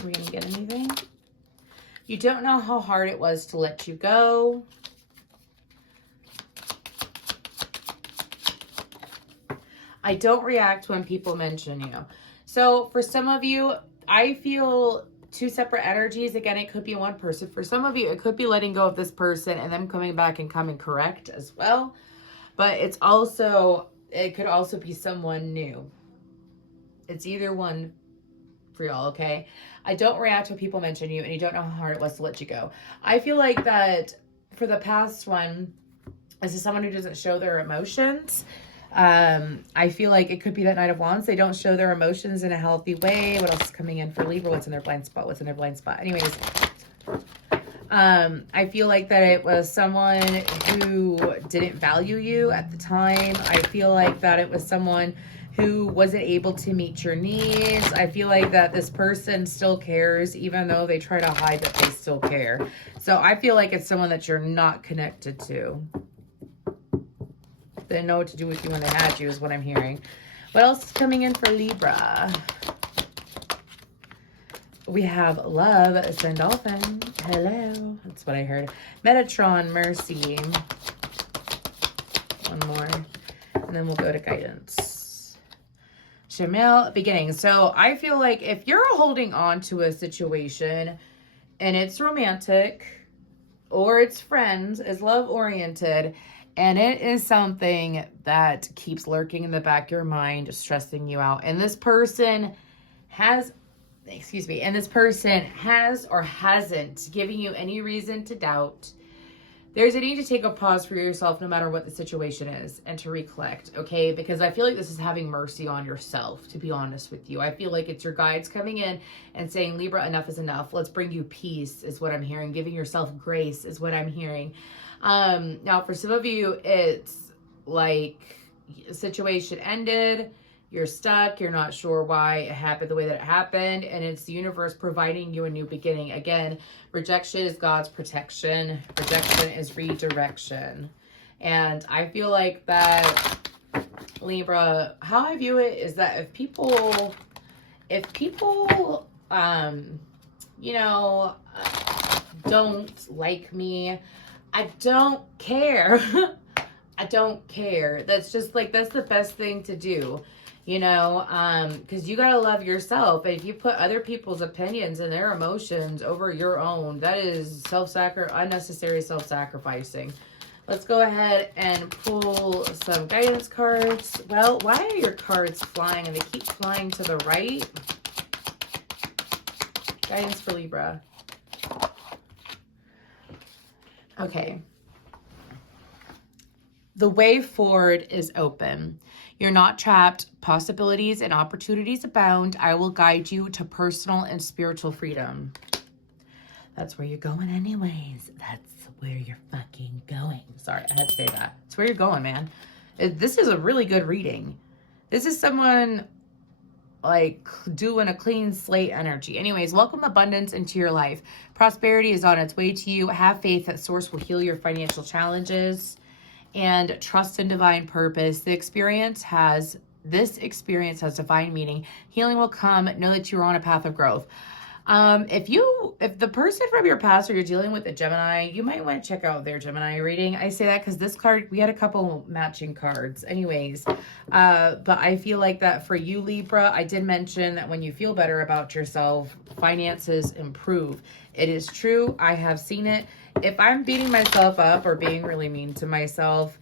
Are we going to get anything? You don't know how hard it was to let you go. I don't react when people mention you. So for some of you, I feel two separate energies. Again, it could be one person. For some of you, it could be letting go of this person and them coming back and coming correct as well. But it could also be someone new. It's either one for y'all, okay? I don't react when people mention you and you don't know how hard it was to let you go. I feel like that for the past one, this is someone who doesn't show their emotions. I feel like it could be that Knight of Wands. They don't show their emotions in a healthy way. What else is coming in for Libra? What's in their blind spot? What's in their blind spot? Anyways, I feel like that it was someone who didn't value you at the time. I feel like that it was someone who wasn't able to meet your needs. I feel like that this person still cares, even though they try to hide that they still care. So I feel like it's someone that you're not connected to. They didn't know what to do with you when they had you, is what I'm hearing. What else is coming in for Libra? We have love, Sun Dolphin. Hello. That's what I heard. Metatron, Mercy. One more. And then we'll go to guidance. Shamil, beginning. So I feel like if you're holding on to a situation and it's romantic or it's friends, it's love oriented, and it is something that keeps lurking in the back of your mind, stressing you out, and this person has or hasn't given you any reason to doubt, there's a need to take a pause for yourself no matter what the situation is and to recollect, okay? Because I feel like this is having mercy on yourself, to be honest with you. I feel like it's your guides coming in and saying, Libra, enough is enough. Let's bring you peace is what I'm hearing. Giving yourself grace is what I'm hearing. Now, for some of you, it's like a situation ended. You're stuck. You're not sure why it happened the way that it happened. And it's the universe providing you a new beginning. Again, rejection is God's protection. Rejection is redirection. And I feel like that, Libra, how I view it is that if people, don't like me, I don't care. I don't care. That's just like, that's the best thing to do. Because you got to love yourself. And if you put other people's opinions and their emotions over your own, that is unnecessary self-sacrificing. Let's go ahead and pull some guidance cards. Well, why are your cards flying and they keep flying to the right? Guidance for Libra. Okay. The way forward is open. You're not trapped. Possibilities and opportunities abound. I will guide you to personal and spiritual freedom. That's where you're going anyways. That's where you're fucking going. Sorry, I had to say that. It's where you're going, man. This is a really good reading. This is someone like doing a clean slate energy. Anyways, welcome abundance into your life. Prosperity is on its way to you. Have faith that Source will heal your financial challenges. And trust in divine purpose. This experience has divine meaning. Healing will come. Know that you are on a path of growth. If the person from your past or you're dealing with a Gemini, you might want to check out their Gemini reading. I say that because this card, we had a couple matching cards anyways. But I feel like that for you, Libra, I did mention that when you feel better about yourself, finances improve. It is true. I have seen it. If I'm beating myself up or being really mean to myself,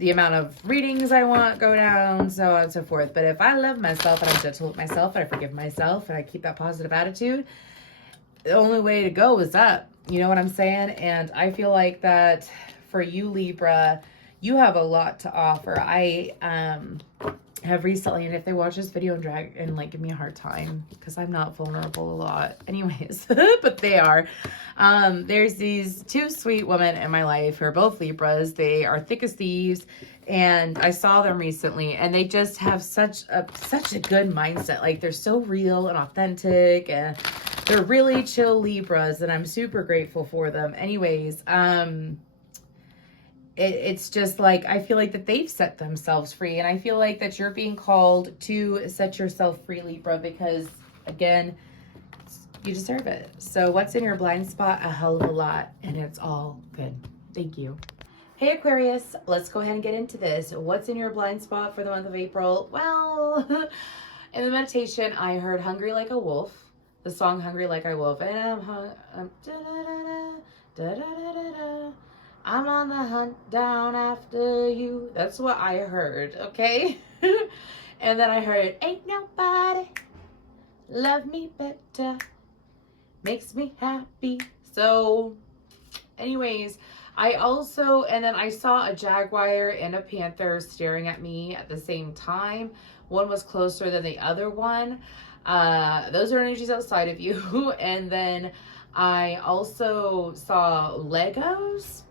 the amount of readings I want go down, so on and so forth. But if I love myself and I'm gentle with myself and I forgive myself and I keep that positive attitude, the only way to go is up. You know what I'm saying? And I feel like that for you, Libra, you have a lot to offer. I have recently, and if they watch this video and drag and like give me a hard time because I'm not vulnerable a lot anyways, but they are. There's these two sweet women in my life who are both Libras. They are thick as thieves, and I saw them recently, and they just have such a good mindset. Like, they're so real and authentic, and they're really chill Libras, and I'm super grateful for them. Anyways, it's just like, I feel like that they've set themselves free, and I feel like that you're being called to set yourself free, Libra, because again, you deserve it. So what's in your blind spot? A hell of a lot, and it's all good. Thank you. Hey Aquarius, let's go ahead and get into this. What's in your blind spot for the month of April? Well, in the meditation, I heard Hungry Like a Wolf, the song Hungry Like a Wolf, and I'm on the hunt down after you. That's what I heard, okay? And then I heard, ain't nobody love me better, makes me happy. So, anyways, and then I saw a jaguar and a panther staring at me at the same time. One was closer than the other one. Those are energies outside of you. And then I also saw Legos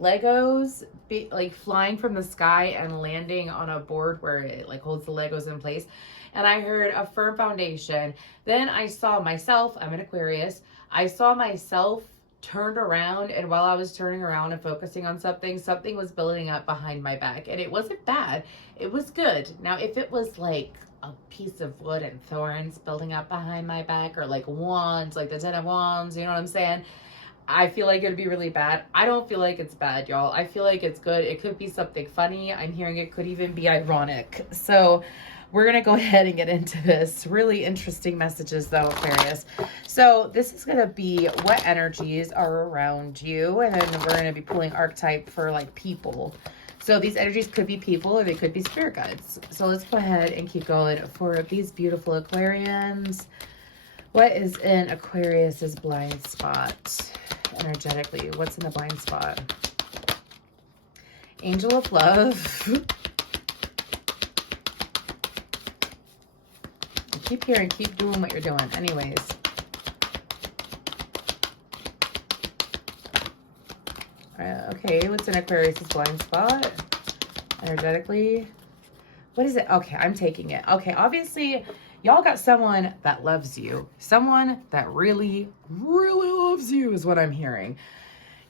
like flying from the sky and landing on a board where it like holds the Legos in place. And I heard a firm foundation. Then I saw myself, I'm an Aquarius, I saw myself turned around, and while I was turning around and focusing on something was building up behind my back, and it wasn't bad, it was good. Now if it was like a piece of wood and thorns building up behind my back, or like wands, like the 10 of wands, you know what I'm saying, I feel like it'd be really bad. I don't feel like it's bad, y'all. I feel like it's good. It could be something funny. I'm hearing it could even be ironic. So we're going to go ahead and get into this. Really interesting messages though, Aquarius. So this is going to be what energies are around you. And then we're going to be pulling archetype for like people. So these energies could be people or they could be spirit guides. So let's go ahead and keep going for these beautiful Aquarians. What is in Aquarius's blind spot energetically? What's in the blind spot? Angel of Love. Keep hearing, keep doing what you're doing. Anyways. Okay, what's in Aquarius's blind spot energetically? What is it? Okay, I'm taking it. Okay, obviously, y'all got someone that loves you. Someone that really, really loves you is what I'm hearing.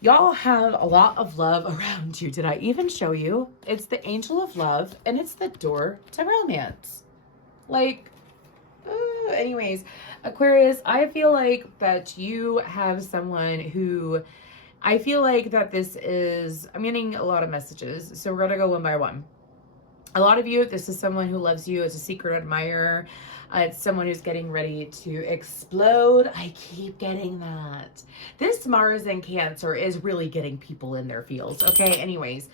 Y'all have a lot of love around you. Did I even show you? It's the Angel of Love, and it's the door to romance. Like, anyways, Aquarius, I feel like that you have someone who, I feel like that this is, I'm getting a lot of messages, so we're going to go one by one. A lot of you, this is someone who loves you as a secret admirer. It's someone who's getting ready to explode. I keep getting that. This Mars in Cancer is really getting people in their feels. Okay, anyways.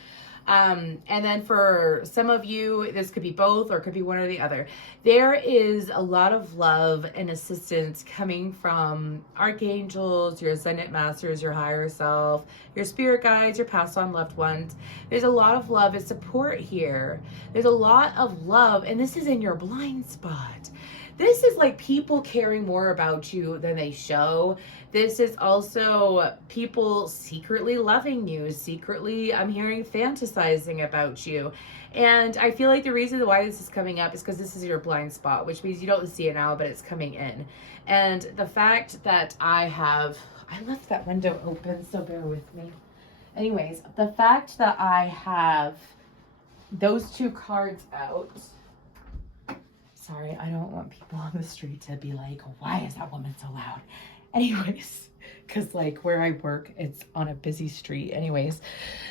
And then for some of you, this could be both or it could be one or the other. There is a lot of love and assistance coming from archangels, your ascendant masters, your higher self, your spirit guides, your passed on loved ones. There's a lot of love and support here. There's a lot of love, and this is in your blind spot. This is like people caring more about you than they show. This is also people secretly loving you, secretly, I'm hearing, fantasizing about you. And I feel like the reason why this is coming up is because this is your blind spot, which means you don't see it now, but it's coming in. And the fact that I left that window open, so bear with me. Anyways, the fact that I have those two cards out. Sorry, I don't want people on the street to be like, why is that woman so loud? Anyways, because like where I work, it's on a busy street. Anyways,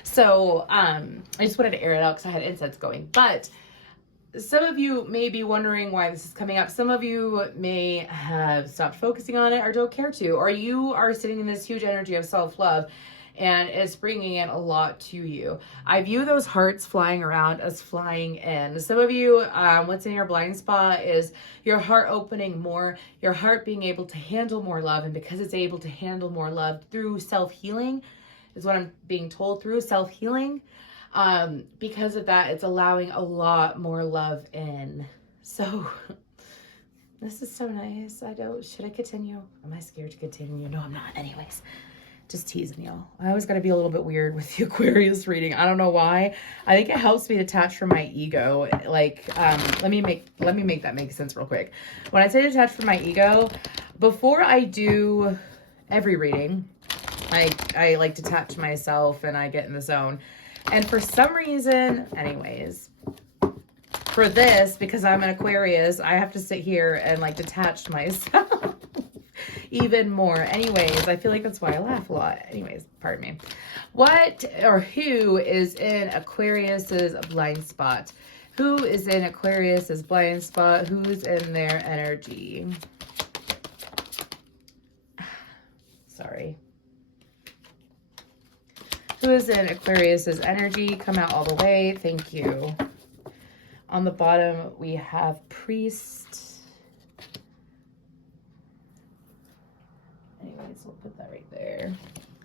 so I just wanted to air it out because I had incense going. But some of you may be wondering why this is coming up. Some of you may have stopped focusing on it or don't care to. Or you are sitting in this huge energy of self-love. and it's bringing in a lot to you. I view those hearts flying around as flying in. Some of you, what's in your blind spot is your heart opening more, your heart being able to handle more love, and because it's able to handle more love through self-healing, is what I'm being told, through self-healing. Because of that, it's allowing a lot more love in. So this is so nice. Should I continue? Am I scared to continue? No, I'm not. Anyways, just teasing y'all. I always got to be a little bit weird with the Aquarius reading. I don't know why. I think it helps me detach from my ego. Like, let me make that make sense real quick. When I say detach from my ego, before I do every reading, I like detach myself and I get in the zone. And for some reason, anyways, for this, because I'm an Aquarius, I have to sit here and like detach myself even more. Anyways, I feel like that's why I laugh a lot. Anyways, pardon me. What or who is in Aquarius's blind spot? Who is in Aquarius's blind spot? Who's in their energy? Sorry. Who is in Aquarius's energy? Come out all the way. Thank you. On the bottom, we have Priest. Anyways, we'll put that right there.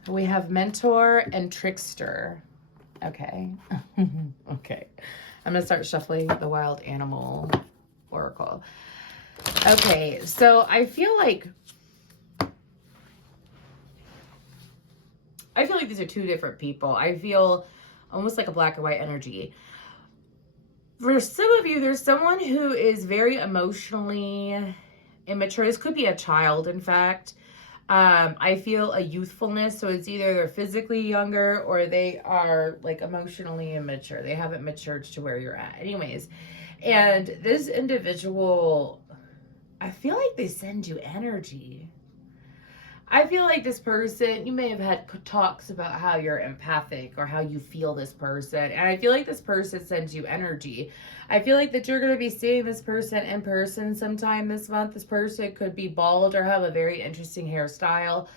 We have Mentor and Trickster. Okay. Okay. I'm going to start shuffling the Wild Animal Oracle. Okay, so I feel like these are two different people. I feel almost like a black and white energy. For some of you, there's someone who is very emotionally immature. This could be a child, in fact. I feel a youthfulness. So it's either they're physically younger or they are like emotionally immature. They haven't matured to where you're at. Anyways, and this individual, I feel like they send you energy. I feel like this person, you may have had talks about how you're empathic or how you feel this person. And I feel like this person sends you energy. I feel like that you're going to be seeing this person in person sometime this month. This person could be bald or have a very interesting hairstyle.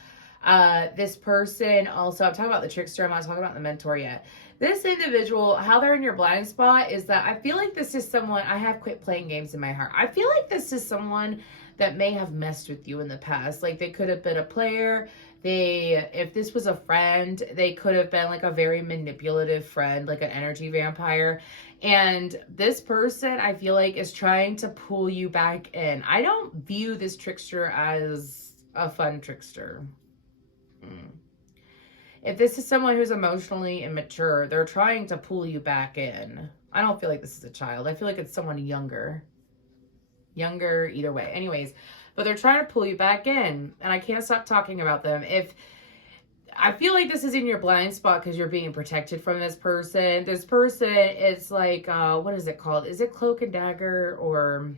This person also, I'm talking about the trickster. I'm not talking about the mentor yet. This individual, how they're in your blind spot is that I feel like this is someone, I have quit playing games in my heart. I feel like this is someone that may have messed with you in the past. Like they could have been a player. If this was a friend, they could have been like a very manipulative friend, like an energy vampire. And this person, I feel like, is trying to pull you back in. I don't view this trickster as a fun trickster. If this is someone who's emotionally immature, they're trying to pull you back in. I don't feel like this is a child. I feel like it's someone younger. Younger, either way. Anyways, but they're trying to pull you back in, and I can't stop talking about them. I feel like this is in your blind spot because you're being protected from this person. This person is like, what is it called? Is it Cloak and Dagger, or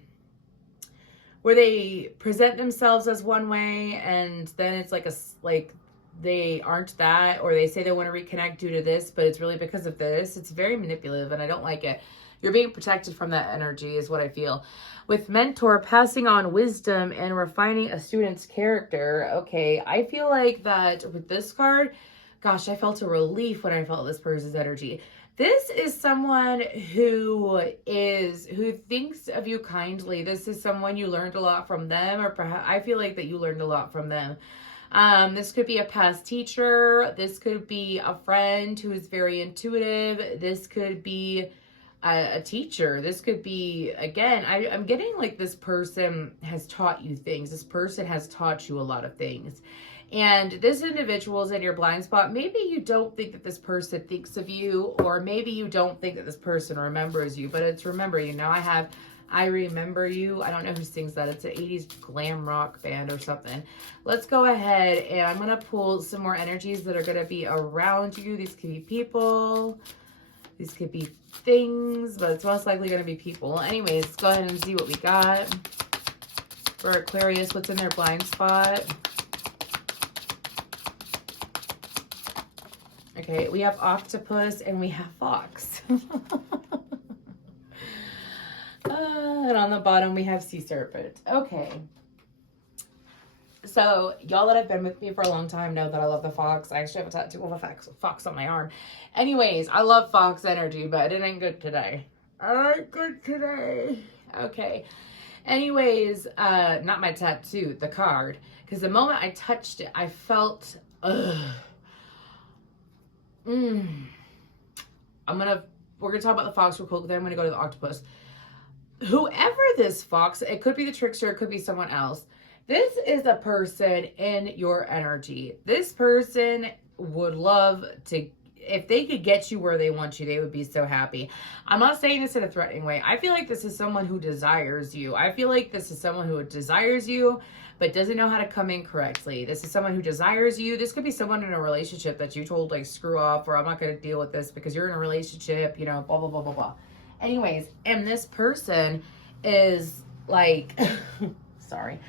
where they present themselves as one way and then it's like they aren't that, or they say they want to reconnect due to this, but it's really because of this. It's very manipulative and I don't like it. You're being protected from that energy is what I feel. With mentor, passing on wisdom and refining a student's character. Okay, I feel like that with this card, gosh, I felt a relief when I felt this person's energy. This is someone who thinks of you kindly. This is someone you learned a lot from them, or perhaps I feel like that you learned a lot from them. This could be a past teacher. This could be a friend who is very intuitive. This could be a teacher. This could be, again, I'm getting like this person has taught you things. This person has taught you a lot of things. And this individual is in your blind spot. Maybe you don't think that this person thinks of you, or maybe you don't think that this person remembers you, but it's remember you. Now I Remember You. I don't know who sings that. It's an 80s glam rock band or something. Let's go ahead and I'm going to pull some more energies that are going to be around you. These could be people. These could be things, but it's most likely going to be people. Anyways, let's go ahead and see what we got. For Aquarius, what's in their blind spot? Okay, we have octopus and we have fox. And on the bottom we have sea serpent. Okay. So y'all that have been with me for a long time know that I love the fox. I actually have a tattoo of a fox on my arm. Anyways, I love fox energy, but it ain't good today. All right, good today. Okay. Anyways, not my tattoo, the card. Because the moment I touched it, I felt, we're gonna talk about the fox real quick, then I'm gonna go to the octopus. Whoever this fox, it could be the trickster, it could be someone else. This is a person in your energy. This person would love to, if they could get you where they want you, they would be so happy. I'm not saying this in a threatening way. I feel like this is someone who desires you. I feel like this is someone who desires you, but doesn't know how to come in correctly. This is someone who desires you. This could be someone in a relationship that you told, like, screw off, or I'm not going to deal with this because you're in a relationship, you know, blah, blah, blah, blah, blah. Anyways, and this person is like, sorry.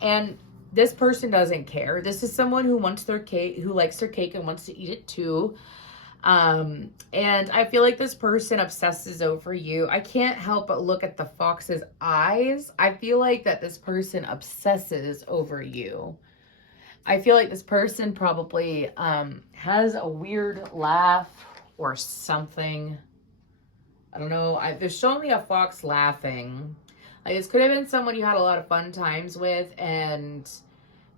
And this person doesn't care. This is someone who wants their cake, who likes their cake and wants to eat it too. And I feel like this person obsesses over you. I can't help but look at the fox's eyes. I feel like that this person obsesses over you. I feel like this person probably has a weird laugh or something. I don't know. They're showing me a fox laughing. Like, this could have been someone you had a lot of fun times with and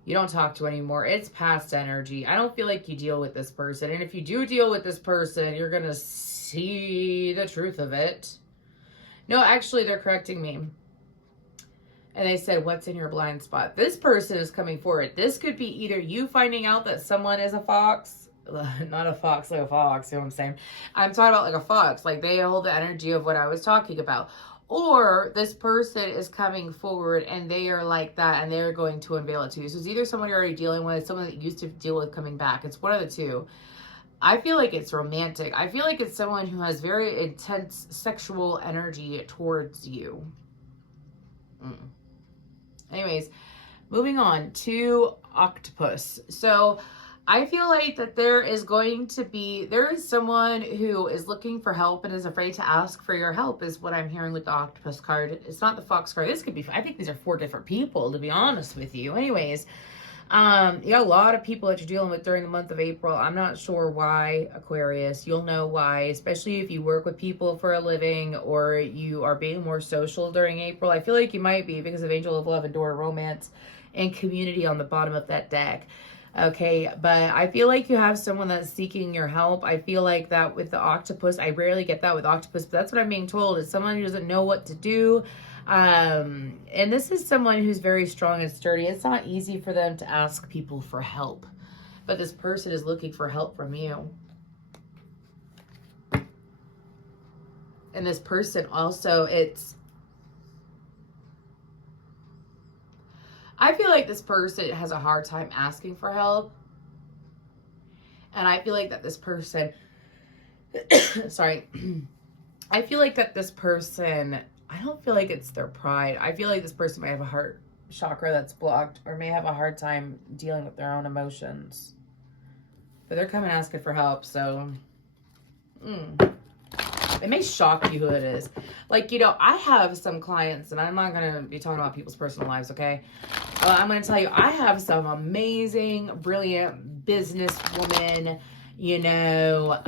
you don't talk to anymore. It's past energy. I don't feel like you deal with this person. And if you do deal with this person, you're going to see the truth of it. No, actually, they're correcting me. And they said, what's in your blind spot? This person is coming forward. This could be either you finding out that someone is a fox. Not a fox like a fox, you know what I'm saying? I'm talking about like a fox. Like, they hold the energy of what I was talking about. Or this person is coming forward and they are like that and they're going to unveil it to you. So it's either someone you're already dealing with, someone that you used to deal with coming back. It's one of the two. I feel like it's romantic. I feel like it's someone who has very intense sexual energy towards you. Anyways, moving on to octopus. So I feel like that there is someone who is looking for help and is afraid to ask for your help, is what I'm hearing with the octopus card. It's not the fox card. This could be, I think these are 4 different people, to be honest with you. Anyways, you got a lot of people that you're dealing with during the month of April. I'm not sure why, Aquarius. You'll know why, especially if you work with people for a living or you are being more social during April. I feel like you might be because of Angel of Love and Door Romance and Community on the bottom of that deck. Okay, but I feel like you have someone that's seeking your help. I feel like that with the octopus. I rarely get that with octopus, but that's what I'm being told, is someone who doesn't know what to do. And this is someone who's very strong and sturdy. It's not easy for them to ask people for help, but this person is looking for help from you. And this person also, I feel like this person has a hard time asking for help. And I feel like that this person, sorry, I feel like that this person, I don't feel like it's their pride. I feel like this person may have a heart chakra that's blocked or may have a hard time dealing with their own emotions. But they're coming asking for help, so it may shock you who it is. Like, you know, I have some clients, and I'm not going to be talking about people's personal lives, okay? I'm going to tell you, I have some amazing, brilliant businesswomen, you know,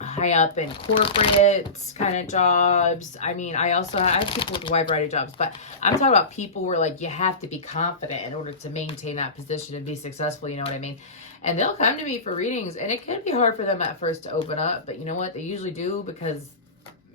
high up in corporate kind of jobs. I mean, I have people with a wide variety of jobs, but I'm talking about people where, like, you have to be confident in order to maintain that position and be successful, you know what I mean? And they'll come to me for readings, and it can be hard for them at first to open up, but you know what? They usually do because,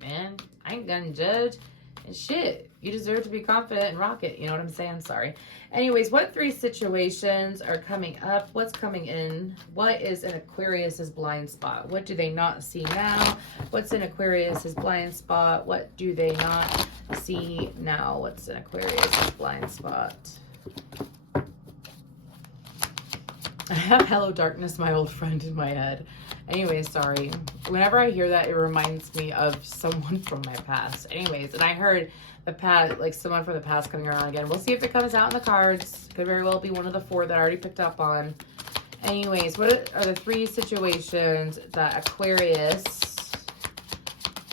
man, I ain't gonna judge. And shit, you deserve to be confident and rock it. You know what I'm saying? Sorry. Anyways, what 3 situations are coming up? What's coming in? What is in Aquarius's blind spot? What do they not see now? What's in Aquarius's blind spot? What do they not see now? What's in Aquarius's blind spot? I have Hello Darkness, my old friend, in my head. Anyways, sorry. Whenever I hear that, it reminds me of someone from my past. Anyways, and I heard the past, like someone from the past coming around again. We'll see if it comes out in the cards. Could very well be one of the 4 that I already picked up on. Anyways, what are the 3 situations that Aquarius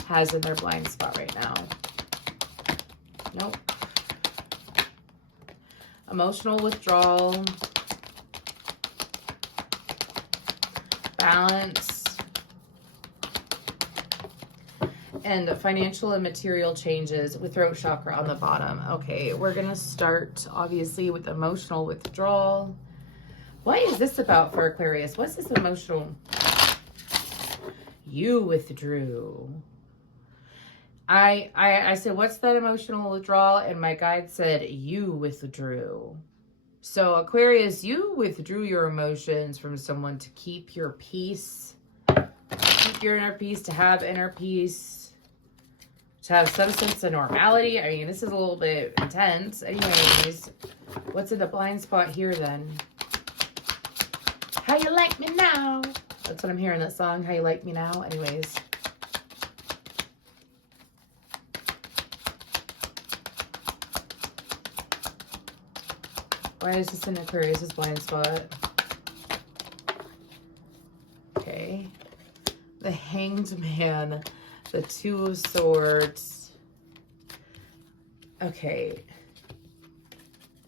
has in their blind spot right now? Nope. emotional withdrawal, balance, and financial and material changes with throat chakra on the bottom. Okay, we're going to start obviously with emotional withdrawal. What is this about for Aquarius? What's this emotional? You withdrew. I said, what's that emotional withdrawal? And my guide said, you withdrew. So Aquarius, you withdrew your emotions from someone to keep your peace, keep your inner peace, to have inner peace, to have some sense of normality. I mean, this is a little bit intense. Anyways, what's in the blind spot here then? How you like me now? That's what I'm hearing, that song, How You Like Me Now. Anyways. Why is this in Aquarius' blind spot? Okay. The Hanged Man. The Two of Swords. Okay.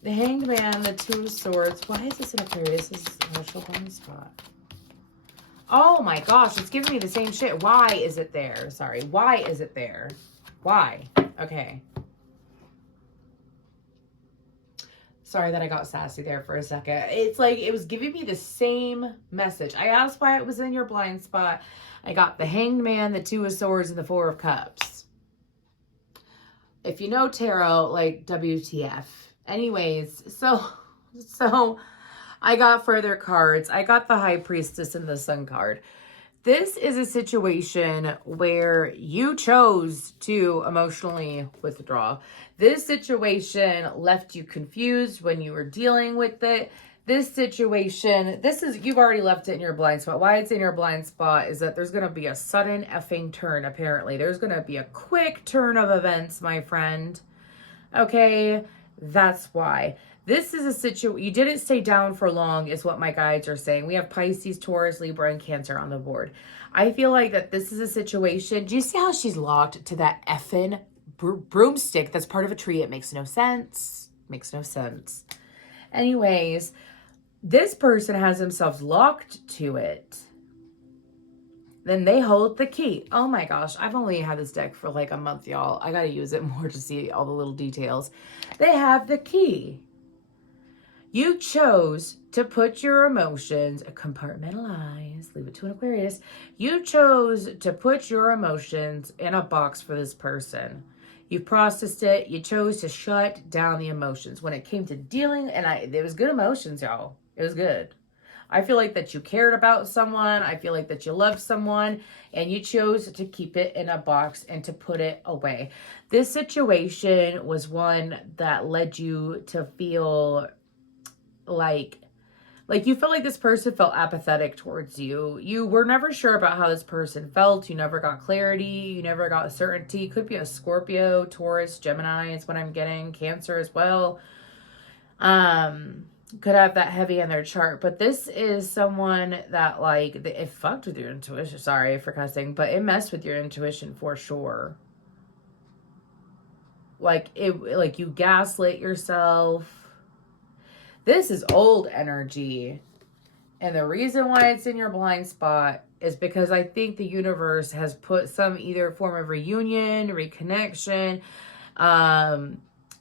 The Hanged Man, the Two of Swords. Why is this in Aquarius' emotional blind spot? Oh my gosh, it's giving me the same shit. Why is it there? Sorry. Why is it there? Why? Okay. Sorry that I got sassy there for a second. It's like it was giving me the same message. I asked why it was in your blind spot. I got the Hanged Man, the Two of Swords, and the Four of Cups. If you know tarot, like WTF. Anyways, so I got further cards. I got the High Priestess and the Sun card. This is a situation where you chose to emotionally withdraw. This situation left you confused when you were dealing with it. This situation, you've already left it in your blind spot. Why it's in your blind spot is that there's going to be a sudden effing turn, apparently. There's going to be a quick turn of events, my friend. Okay, that's why. This is a situation, you didn't stay down for long is what my guides are saying. We have Pisces, Taurus, Libra, and Cancer on the board. I feel like that this is a situation. Do you see how she's locked to that effing broomstick that's part of a tree? It makes no sense. Makes no sense. Anyways, this person has themselves locked to it. Then they hold the key. Oh my gosh, I've only had this deck for like a month, y'all. I got to use it more to see all the little details. They have the key. You chose to put your emotions, compartmentalize, leave it to an Aquarius. You chose to put your emotions in a box for this person. You processed it. You chose to shut down the emotions. When it came to dealing, and it was good emotions, y'all. It was good. I feel like that you cared about someone. I feel like that you loved someone, and you chose to keep it in a box and to put it away. This situation was one that led you to feel like you felt like this person felt apathetic towards you. You were never sure about how this person felt. You never got clarity. You never got certainty. Could be a Scorpio, Taurus, Gemini is what I'm getting. Cancer as well. Could have that heavy in their chart. But this is someone that it fucked with your intuition. Sorry for cussing, but it messed with your intuition for sure. You gaslit yourself. This is old energy. And the reason why it's in your blind spot is because I think the universe has put some either form of reunion, reconnection, kind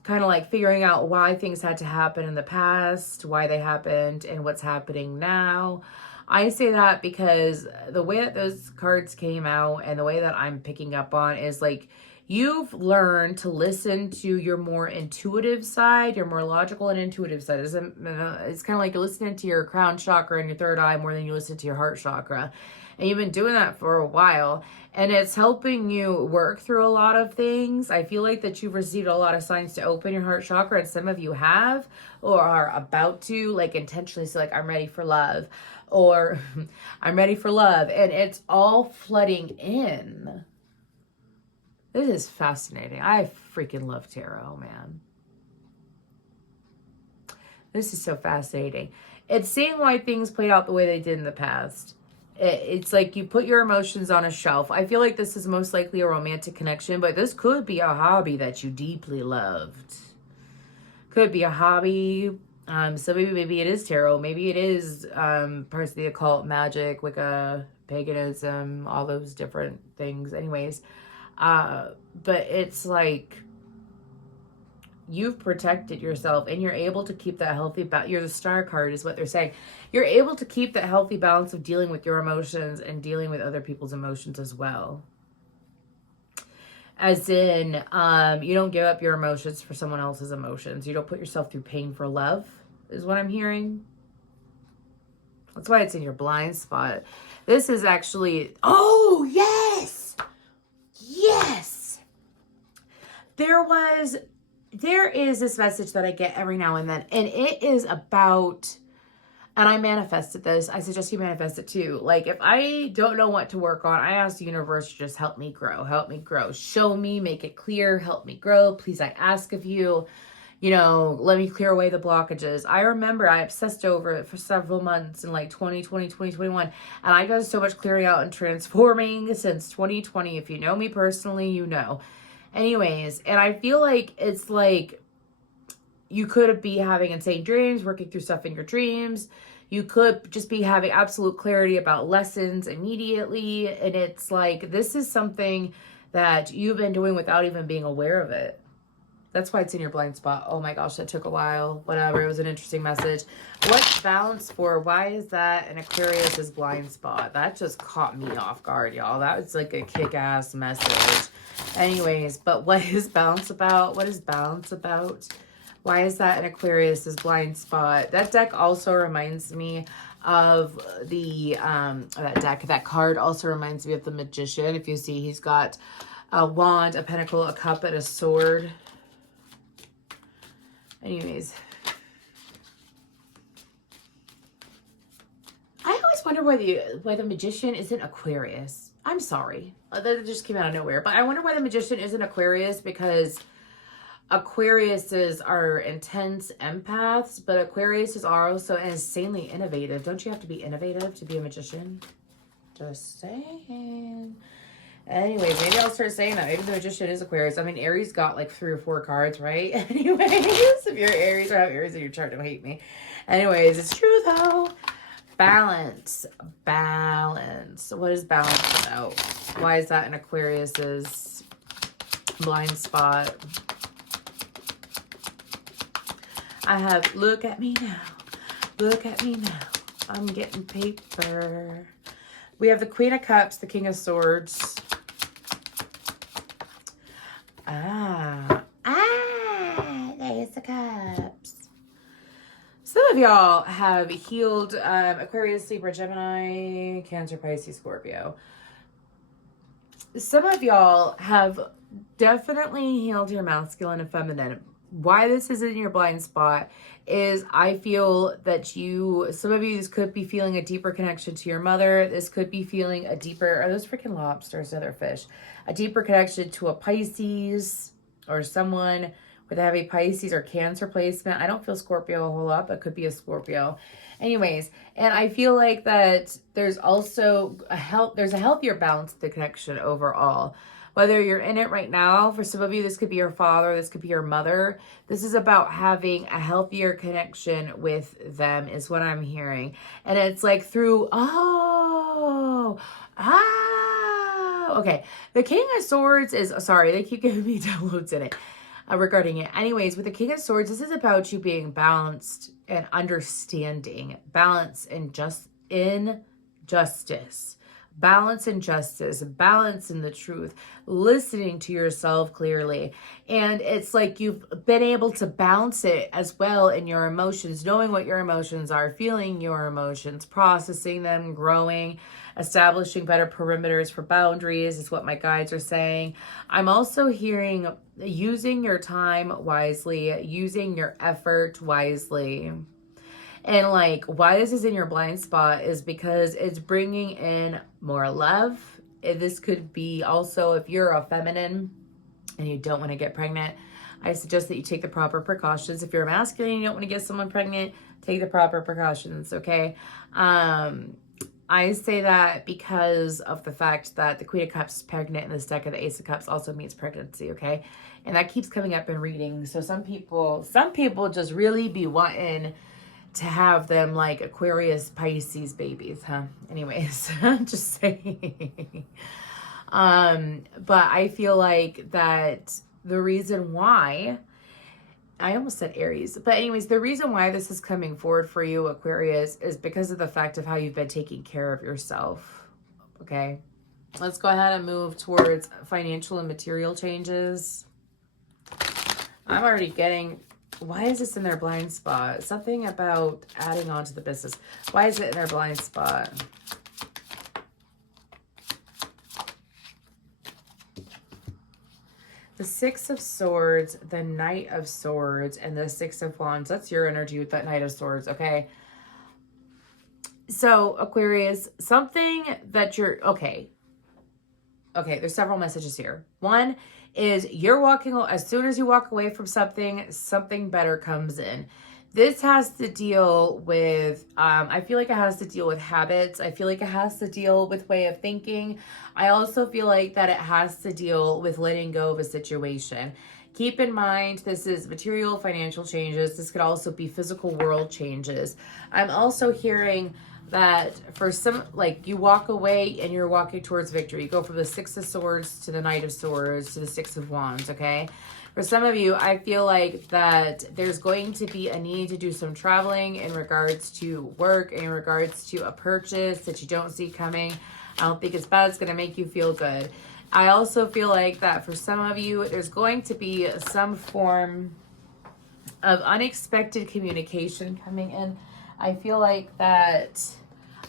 of like figuring out why things had to happen in the past, why they happened, and what's happening now. I say that because the way that those cards came out and the way that I'm picking up on is you've learned to listen to your more intuitive side, your more logical and intuitive side. It's kind of like you're listening to your crown chakra and your third eye more than you listen to your heart chakra. And you've been doing that for a while. And it's helping you work through a lot of things. I feel like that you've received a lot of signs to open your heart chakra. And some of you have or are about to, intentionally say, I'm ready for love. Or I'm ready for love. And it's all flooding in. This is fascinating. I freaking love tarot, man. This is so fascinating. It's seeing why things played out the way they did in the past. It's like you put your emotions on a shelf. I feel like this is most likely a romantic connection, but this could be a hobby that you deeply loved. Could be a hobby. So maybe it is tarot. Maybe it is parts of the occult, magic, Wicca, paganism, all those different things. Anyways, but it's like you've protected yourself and you're able to keep that healthy balance. You're the star card is what they're saying. You're able to keep that healthy balance of dealing with your emotions and dealing with other people's emotions as well. As in, you don't give up your emotions for someone else's emotions. You don't put yourself through pain for love, is what I'm hearing. That's why it's in your blind spot. This is actually, oh, yes! Yes! There is this message that I get every now and then, and it is about, and I manifested this. I suggest you manifest it too. Like, if I don't know what to work on, I ask the universe to just help me grow, show me, make it clear, help me grow. Please, I ask of you, let me clear away the blockages. I remember I obsessed over it for several months in like 2020, 2021, and I done so much clearing out and transforming since 2020. If you know me personally, you know. Anyways, and I feel like it's like you could be having insane dreams, working through stuff in your dreams. You could just be having absolute clarity about lessons immediately. And it's like, this is something that you've been doing without even being aware of it. That's why it's in your blind spot. Oh my gosh, that took a while. Whatever, it was an interesting message. What's balance for? Why is that an Aquarius's blind spot? That just caught me off guard, y'all. That was like a kick-ass message. Anyways, but what is balance about? What is balance about? Why is that an Aquarius's blind spot? That deck also reminds me of that card also reminds me of the Magician. If you see, he's got a wand, a pentacle, a cup, and a sword. Anyways, I always wonder why the Magician isn't Aquarius. I'm sorry, that just came out of nowhere. But I wonder why the Magician isn't Aquarius, because Aquariuses are intense empaths, but Aquariuses are also insanely innovative. Don't you have to be innovative to be a magician? Just saying. Anyways, maybe I'll start saying that. Maybe the Magician is Aquarius. I mean, Aries got like 3 or 4 cards, right? Anyways, if you're Aries or have Aries in your chart, don't hate me. Anyways, it's true though. Balance. What is balance about? Why is that in Aquarius's blind spot? I have, look at me now. Look at me now. I'm getting paper. We have the Queen of Cups, the King of Swords. There's the cups. Some of y'all have healed Aquarius, Libra, Gemini, Cancer, Pisces, Scorpio. Some of y'all have definitely healed your masculine and feminine. Why this is in your blind spot is I feel that some of you, this could be feeling a deeper connection to your mother. This could be feeling a deeper, are those freaking lobsters, other fish? A deeper connection to a Pisces or someone with a heavy Pisces or Cancer placement. I don't feel Scorpio a whole lot, but could be a Scorpio. Anyways, and I feel like that there's also there's a healthier balance to the connection overall. Whether you're in it right now, for some of you, this could be your father, this could be your mother. This is about having a healthier connection with them is what I'm hearing. And it's like through, okay. The King of Swords is, sorry, they keep giving me downloads in it regarding it. Anyways, with the King of Swords, this is about you being balanced and understanding. Balance and justice. Balance and justice, balance in the truth, listening to yourself clearly. And it's like you've been able to balance it as well in your emotions, knowing what your emotions are, feeling your emotions, processing them, growing, establishing better perimeters for boundaries is what my guides are saying. I'm also hearing using your time wisely, using your effort wisely. And like, why this is in your blind spot is because it's bringing in more love. This could be also, if you're a feminine and you don't want to get pregnant, I suggest that you take the proper precautions. If you're a masculine and you don't want to get someone pregnant, take the proper precautions, okay? I say that because of the fact that the Queen of Cups is pregnant and this deck of the Ace of Cups also means pregnancy, okay? And that keeps coming up in readings. So some people just really be wanting to have them like Aquarius, Pisces babies, huh? Anyways, just saying. But I feel like that the reason why, I almost said Aries, but anyways, the reason why this is coming forward for you, Aquarius, is because of the fact of how you've been taking care of yourself. Okay. Let's go ahead and move towards financial and material changes. I'm already getting, why is this in their blind spot? Something about adding on to the business. Why is it in their blind spot? The Six of Swords, the Knight of Swords, and the Six of Wands. That's your energy with that Knight of Swords, okay? So, Aquarius, something that you're, okay, there's several messages here. One is you're walking, as soon as you walk away from something, something better comes in. This has to deal with, I feel like it has to deal with habits. I feel like it has to deal with way of thinking. I also feel like that it has to deal with letting go of a situation. Keep in mind, this is material, financial changes. This could also be physical world changes. I'm also hearing that for some, like, you walk away and you're walking towards victory. You go from the Six of Swords to the Knight of Swords to the Six of Wands, okay? For some of you, I feel like that there's going to be a need to do some traveling in regards to work, in regards to a purchase that you don't see coming. I don't think it's bad. It's going to make you feel good. I also feel like that for some of you, there's going to be some form of unexpected communication coming in. I feel like that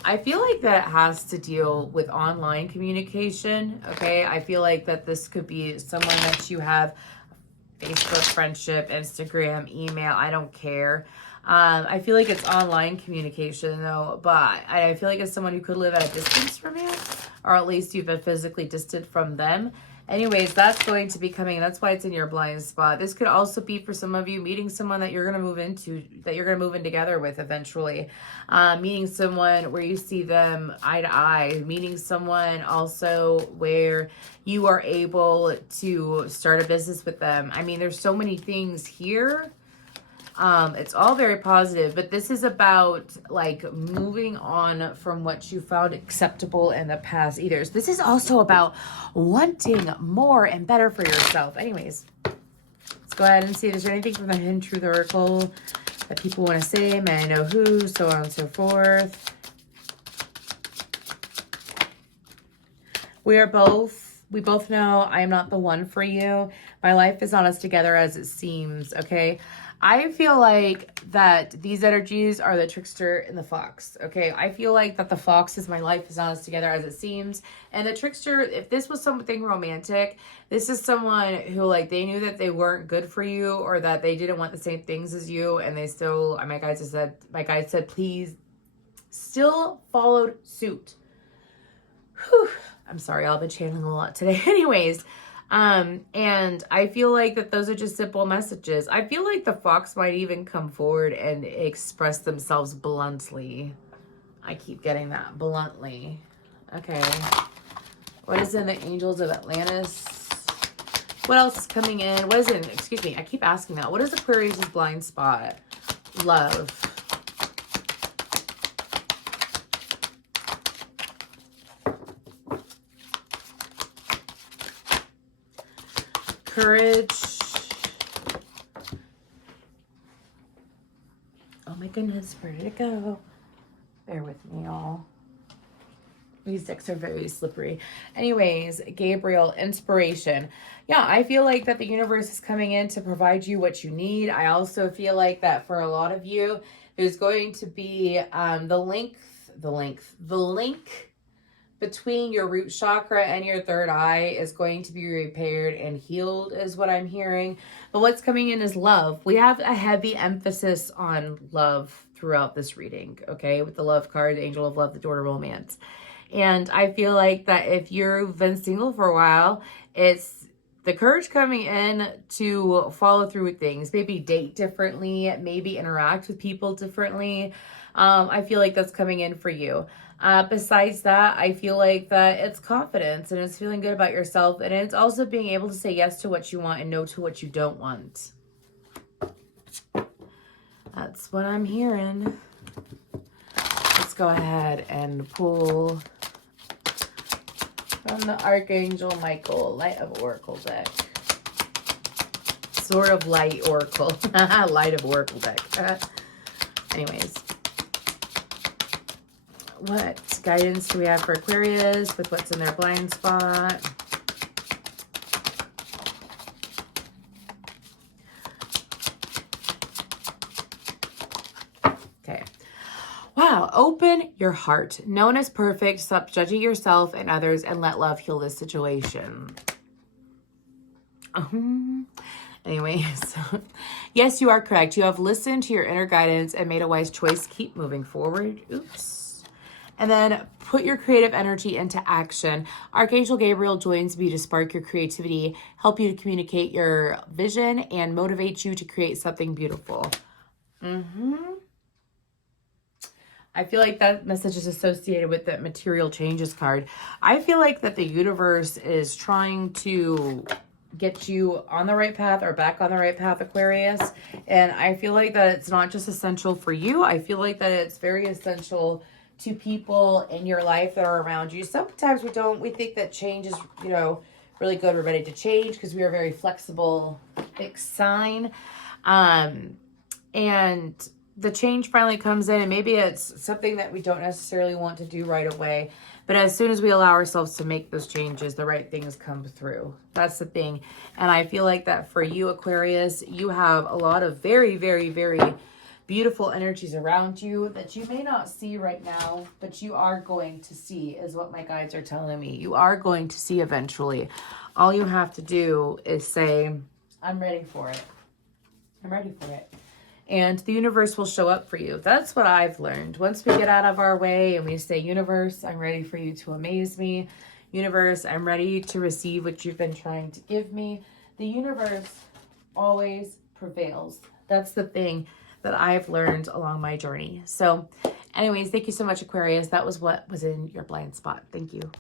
has to deal with online communication, okay? I feel like that this could be someone that you have Facebook friendship, Instagram, email, I don't care. I feel like it's online communication though, but I feel like it's someone who could live at a distance from you, or at least you've been physically distant from them. Anyways, that's going to be coming. That's why it's in your blind spot. This could also be for some of you meeting someone that you're going to move into, that you're going to move in together with eventually. Meeting someone where you see them eye to eye. Meeting someone also where you are able to start a business with them. I mean, there's so many things here. It's all very positive, but this is about like moving on from what you found acceptable in the past either. So this is also about wanting more and better for yourself. Anyways, let's go ahead and see. Is there anything from the Hidden Truth Oracle that people want to say? May I know who? So on and so forth. We both know I am not the one for you. My life is not as together as it seems, okay? I feel like that these energies are the trickster and the fox, okay? I feel like that the fox is my life is not as together as it seems. And the trickster, if this was something romantic, this is someone who, like, they knew that they weren't good for you or that they didn't want the same things as you. And they still, my guide said, please, still followed suit. Whew. I'm sorry, I've been channeling a lot today. Anyways, and I feel like that those are just simple messages. I feel like the fox might even come forward and express themselves bluntly. I keep getting that, bluntly. Okay. What is in the Angels of Atlantis? What else is coming in? What is it? Excuse me, I keep asking that. What is Aquarius' blind spot? Love. Courage. Oh my goodness, where did it go? Bear with me, y'all. These decks are very slippery. Anyways, Gabriel, inspiration. Yeah, I feel like that the universe is coming in to provide you what you need. I also feel like that for a lot of you, there's going to be the link between your root chakra and your third eye is going to be repaired and healed is what I'm hearing. But what's coming in is love. We have a heavy emphasis on love throughout this reading, okay? With the love card, the angel of love, the door to romance. And I feel like that if you've been single for a while, it's the courage coming in to follow through with things. Maybe date differently, maybe interact with people differently. I feel like that's coming in for you. Besides that, I feel like that it's confidence and it's feeling good about yourself. And it's also being able to say yes to what you want and no to what you don't want. That's what I'm hearing. Let's go ahead and pull from the Archangel Michael, Light of Oracle deck. Sort of light Oracle. Light of Oracle deck. Anyways. What guidance do we have for Aquarius with what's in their blind spot? Okay. Wow. Open your heart. No one is perfect. Stop judging yourself and others and let love heal this situation. Anyways, yes, you are correct. You have listened to your inner guidance and made a wise choice. Keep moving forward. Oops. And then put your creative energy into action. Archangel Gabriel joins me to spark your creativity, help you to communicate your vision, and motivate you to create something beautiful. I feel like that message is associated with the material changes card. I feel like that the universe is trying to get you on the right path or back on the right path, Aquarius. And I feel like that it's not just essential for you. I feel like that it's very essential to people in your life that are around you. Sometimes we think that change is, you know, really good. We're ready to change because we are very flexible, fixed sign. And the change finally comes in, and maybe it's something that we don't necessarily want to do right away. But as soon as we allow ourselves to make those changes, the right things come through. That's the thing. And I feel like that for you, Aquarius, you have a lot of very, very, very beautiful energies around you that you may not see right now, but you are going to see, is what my guides are telling me. You are going to see eventually. All you have to do is say, I'm ready for it. I'm ready for it. And the universe will show up for you. That's what I've learned. Once we get out of our way and we say, universe, I'm ready for you to amaze me. Universe, I'm ready to receive what you've been trying to give me. The universe always prevails. That's the thing that I've learned along my journey. So anyways, thank you so much, Aquarius. That was what was in your blind spot. Thank you.